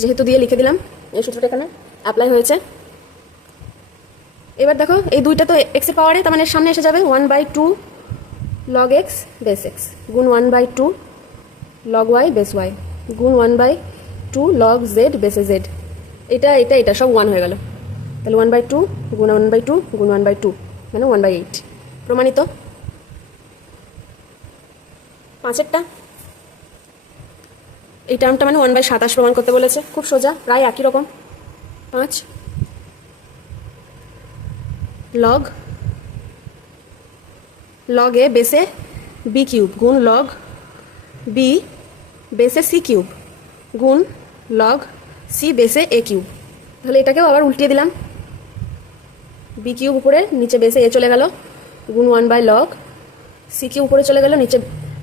যেহেতু দিয়ে লিখে দিলাম, এই সূত্রটা এখানে অ্যাপ্লাই হয়েছে। এবার দেখো এই দুইটা তো x এর পাওয়ারে, তার মানে সামনে এসে যাবে 1/2 log x বেস x গুণ 1/2 log y বেস y গুণ 1/2 log z বেসে z। এটা সব 1 হয়ে গেল। তাহলে 1/2 গুণ 1/2 গুণ 1/2 মানে 1/8, প্রমাণিত। 5এরটা, এই টার্মটা মানে 1/27 প্রমাণ করতে বলেছে। খুব সোজা, প্রায় একই রকম। 5 log a বেসে b কিউব গুণ log b বেসে c কিউব গুণ log c বেসে a কিউব। তাহলে এটাকেও আবার উল্টিয়ে দিলাম, b কিউব উপরে, নিচে বেসে a চলে গেল গুণ 1/log c কিউব উপরে চলে গেল, নিচে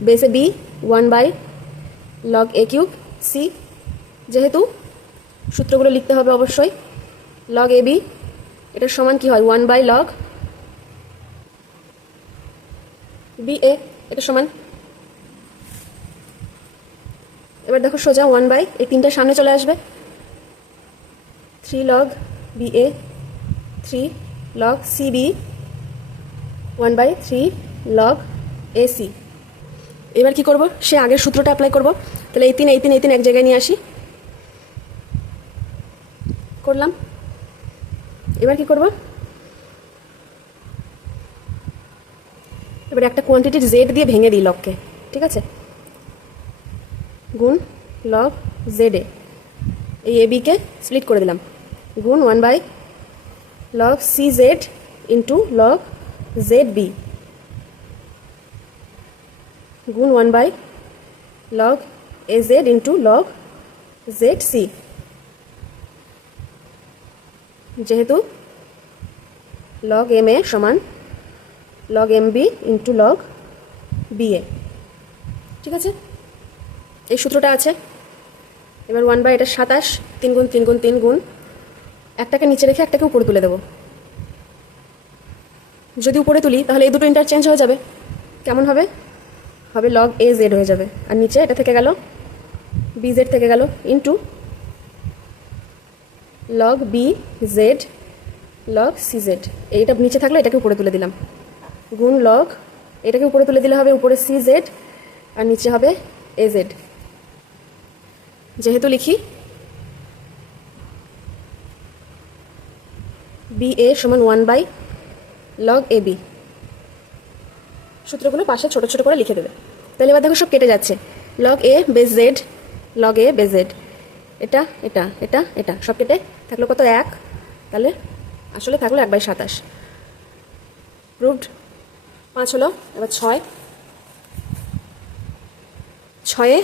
বেসে b 1/log a cube c। যেহেতু সূত্রগুলো লিখতে হবে অবশ্যই, log ab এটার সমান কি হয়, 1/log ba, এটা সমান। এবার দেখো সোজা 1/, এই 3টা সামনে চলে আসবে, 3 log ba 3 log cb 1/3 log ac। এবার কি করব, সে আগের সূত্রটা অ্যাপ্লাই করব। তাহলে এই 3 এক জায়গায় নিয়ে আসি, করলাম। এবার কি করব, এবার একটা কোয়ান্টিটির z দিয়ে ভেঙে দিই লগকে, ঠিক আছে, গুণ log z a, এই ab কে স্প্লিট করে দিলাম, গুণ 1/log cz into log zb গুণ 1/log az into log zc। যেহেতু log ma সমান log mb into log ba, ঠিক আছে, এই সূত্রটা আছে। এবার 1/, এটা 27, 3 গুণ 3 গুণ 3 গুণ, একটাকে নিচে রেখে একটাকে উপরে তুলে দেবো। যদি উপরে তুলি তাহলে এই দুটো ইন্টারচেঞ্জ হয়ে যাবে, কেমন হবে, হবে log az হয়ে যাবে, আর নিচে এটা থেকে গেল bz থেকে গেল into log bz log cz, এইটা নিচে থাকলে এটাকে উপরে তুলে দিলাম, গুণ log, এটাকে উপরে তুলে দিলে হবে উপরে cz আর নিচে হবে az। যেহেতু লিখি ba সমান 1/log ab, সূত্রগুলো পাশে ছোট ছোট করে লিখে দেবে। তাহলে এবার দেখো সব কেটে যাচ্ছে, log a base z log a base z, এটা এটা এটা এটা সব কেটে থাকলো কত, 1, তাহলে আসলে থাকলো 1/27, প্রুভড। 5 হলো। এবার 6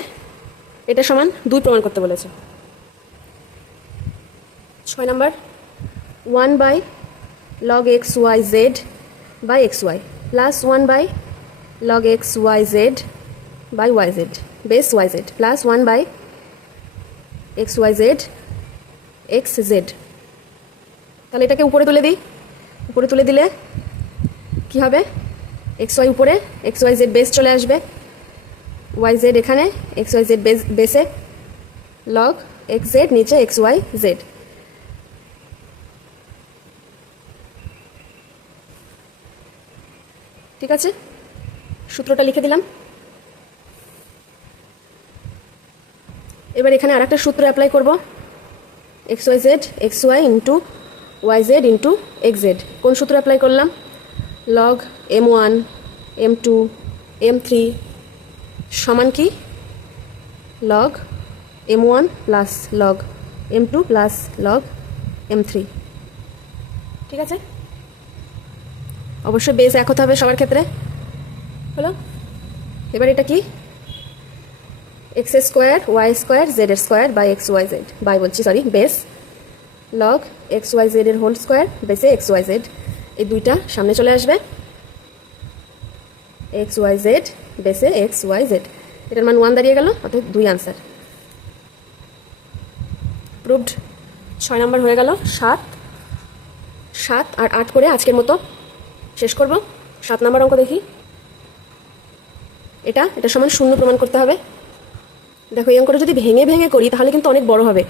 এটা সমান 2 প্রমাণ করতে বলেছে। 6 নম্বর, 1/log xyz by xy plus 1/log xyz by yz base yz plus 1/xyz xz। তাহলে এটাকে উপরে তুলে দিই, উপরে তুলে দিলে কি হবে, xy উপরে, xyz বেস চলে আসবে, yz এখানে, xyz বেসে log xz নিচে xyz। ঠিক আছে, সূত্রটা লিখে দিলাম। এবার এখানে আরেকটা সূত্র অ্যাপ্লাই করব, xyz xy into y z into x z. কোন সূত্র অ্যাপ্লাই করলাম? লগ M1 M2 M3 সমান কি log M1 plus log M2 plus log M3। ঠিক আছে, অবশ্যই বেস এক হতে হবে সবার ক্ষেত্রে। হলো, এবার এটা কি x square y square z এর square by x y z, by বলছি sorry, base log x y z এর হোল স্কোয়ার বেসে এক্স ওয়াই জেড, এই দুইটা সামনে চলে আসবে, এক্স ওয়াই জেড বেসে এক্স ওয়াই জেড, এটার মান 1 দাঁড়িয়ে গেল, অর্থাৎ 2 আনসার। প্রুভড। 6 নম্বর হয়ে গেল। 7 আর 8 করে আজকের মতো শেষ করব। 7 নম্বর অঙ্ক দেখি। এটা সমান 0 প্রমাণ করতে হবে। দেখো এই অঙ্কটা যদি ভেঙে ভেঙে করি তাহলে কিন্তু অনেক বড় হবে।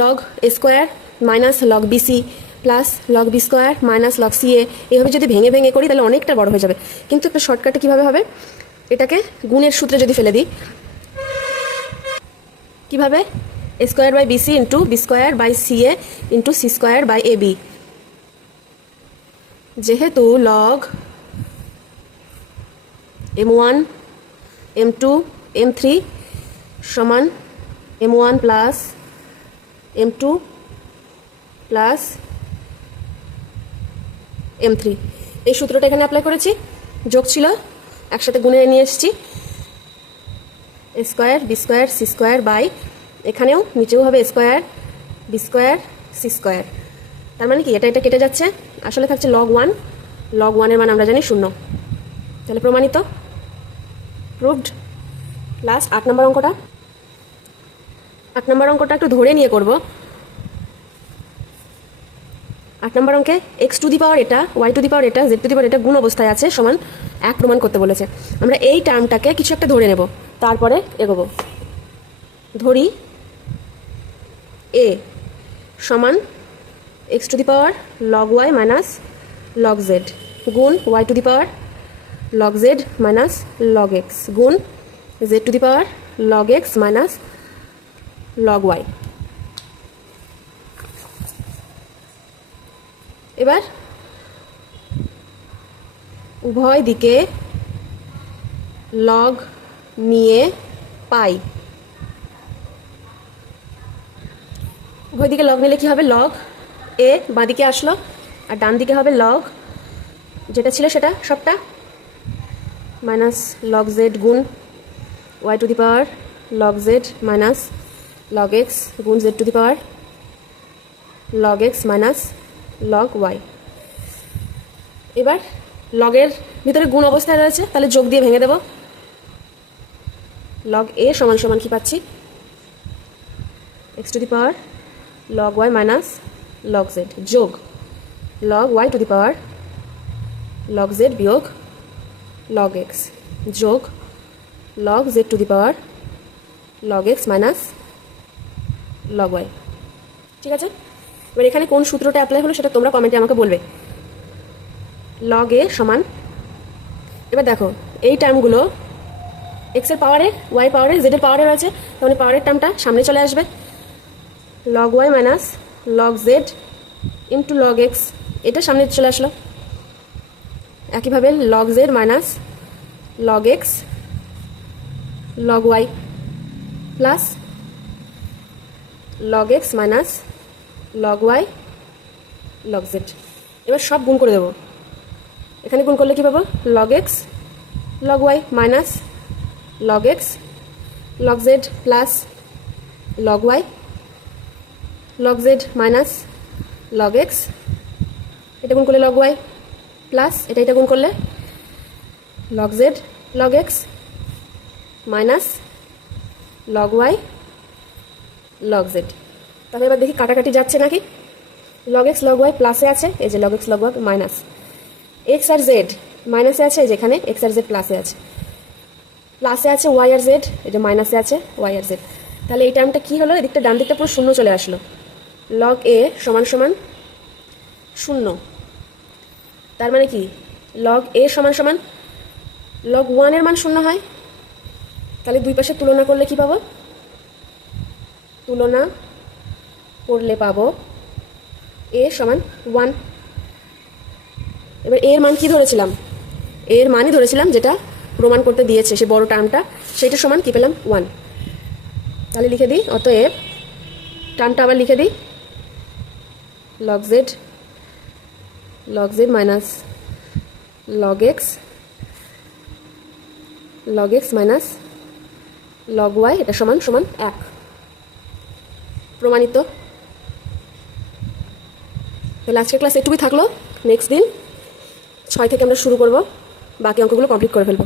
Log a square minus log bc plus log b square minus log c a, এইভাবে যদি ভেঙে ভেঙে করি তাহলে অনেকটা বড় হয়ে যাবে। কিন্তু একটা শর্টকাটে কীভাবে হবে, এটাকে গুণের সূত্রে যদি ফেলে দিই, কীভাবে? A square by bc into b square by c a into c square by a b. যেহেতু লগ M1 M2 M3 সমান M1 plus M2 plus M3, এই সূত্রটা এখানে অ্যাপ্লাই করেছি, যোগ ছিল একসাথে গুণে নিয়ে এসেছি, a square b square c square by, এখানেও নিচেও হবে square b square c square. তার মানে কি এটা কেটে যাচ্ছে, আসলে থাকছে লগ 1, লগ 1 মান আমরা জানি 0, তাহলে প্রমাণিত, প্রুভড। লাস্ট 8 নম্বর অঙ্কটা। 8 নম্বর অঙ্কটা একটু ধরে নিয়ে করব। 8 নম্বর অঙ্কে এক্স টু দি পাওয়ার এটা, ওয়াই টু দি পাওয়ার এটা, জেড টু দি পাওয়ার এটা গুণ অবস্থায় আছে সমান 1 প্রমাণ করতে বলেছে। আমরা এই টার্মটাকে কিছু একটা ধরে নেব, তারপরে এগোবো। ধরি এ সমান x to the power log y minus log z গুণ y to the power log z minus log x গুণ z to the power log x minus log y. এবার উভয় দিকে লগ নিয়ে পাই, উভয় দিকে লগ নিলে কি হবে, লগ এ বাঁদিকে আসলো আর ডান দিকে হবে লগ যেটা ছিল সেটা সবটা মাইনাস লগ জেড গুণ y to the power log z minus log x গুণ z to the power log x minus log y. এবার লগের ভিতরে গুণ অবস্থায় রয়েছে, তাহলে যোগ দিয়ে ভেঙে দেব। লগ এ সমান সমান কি পাচ্ছি, x to the power log y minus log z যোগ log y to the power log z বিয়োগ লগ এক্স যোগ log z to the power log x minus log y. ঠিক আছে, এবার এখানে কোন সূত্রটা অ্যাপ্লাই হলো সেটা তোমরা কমেন্টে আমাকে বলবে। লগ এ সমান, এবার দেখো এই টার্মগুলো এক্সের পাওয়ারে ওয়াই পাওয়ারে জেডের পাওয়ারে রয়েছে, তাহলে পাওয়ারের টার্মটা সামনে চলে আসবে, log y minus log z into log x, এটা সামনে চলে আসলো। একইভাবে log z minus log x log y plus log x minus log y log z. এবার সব গুণ করে দেবো, এখানে গুণ করলে কী পাবো, log x log y minus log x log z plus log y log z minus log x, এটা গুণ করলে লগ ওয়াই প্লাস এটা গুণ করলে log z log x minus log y log z. তাহলে এবার দেখি কাটাকাটি যাচ্ছে নাকি, লগ এক্স লগ ওয়াই প্লাসে আছে, এই যে log x log y minus x আর জেড মাইনাসে আছে, যেখানে এক্স আর জেড প্লাসে আছে, প্লাসে আছে ওয়াই আর জেড, এটা মাইনাসে আছে ওয়াই আর জেড। তাহলে এই টার্মটা কী হলো, এদিকটা ডান দিকটা পুরো শূন্য চলে আসলো, লগ এ সমান সমান 0। তার মানে কি লগ এ সমান সমান লগ 1 মান 0 হয়, তাহলে দুই পাশে তুলনা করলে কি পাবো, তুলনা করলে পাবো এ সমান 1। এবার এর মান কি ধরেছিলাম, এর মানই ধরেছিলাম যেটা প্রমাণ করতে দিয়েছে সে বড় টার্মটা, সেটা সমান কি পেলাম 1। তাহলে লিখে দিই, অতএব টার্মটা আবার লিখে দিই, log z minus log x minus log y, এটা সমান 1। প্রমাণিত। তাহলে আজকের ক্লাস এটুকুই থাকলো। নেক্সট দিন 6 থেকে আমরা শুরু করব, বাকি অঙ্কগুলো কমপ্লিট করে ফেলবো।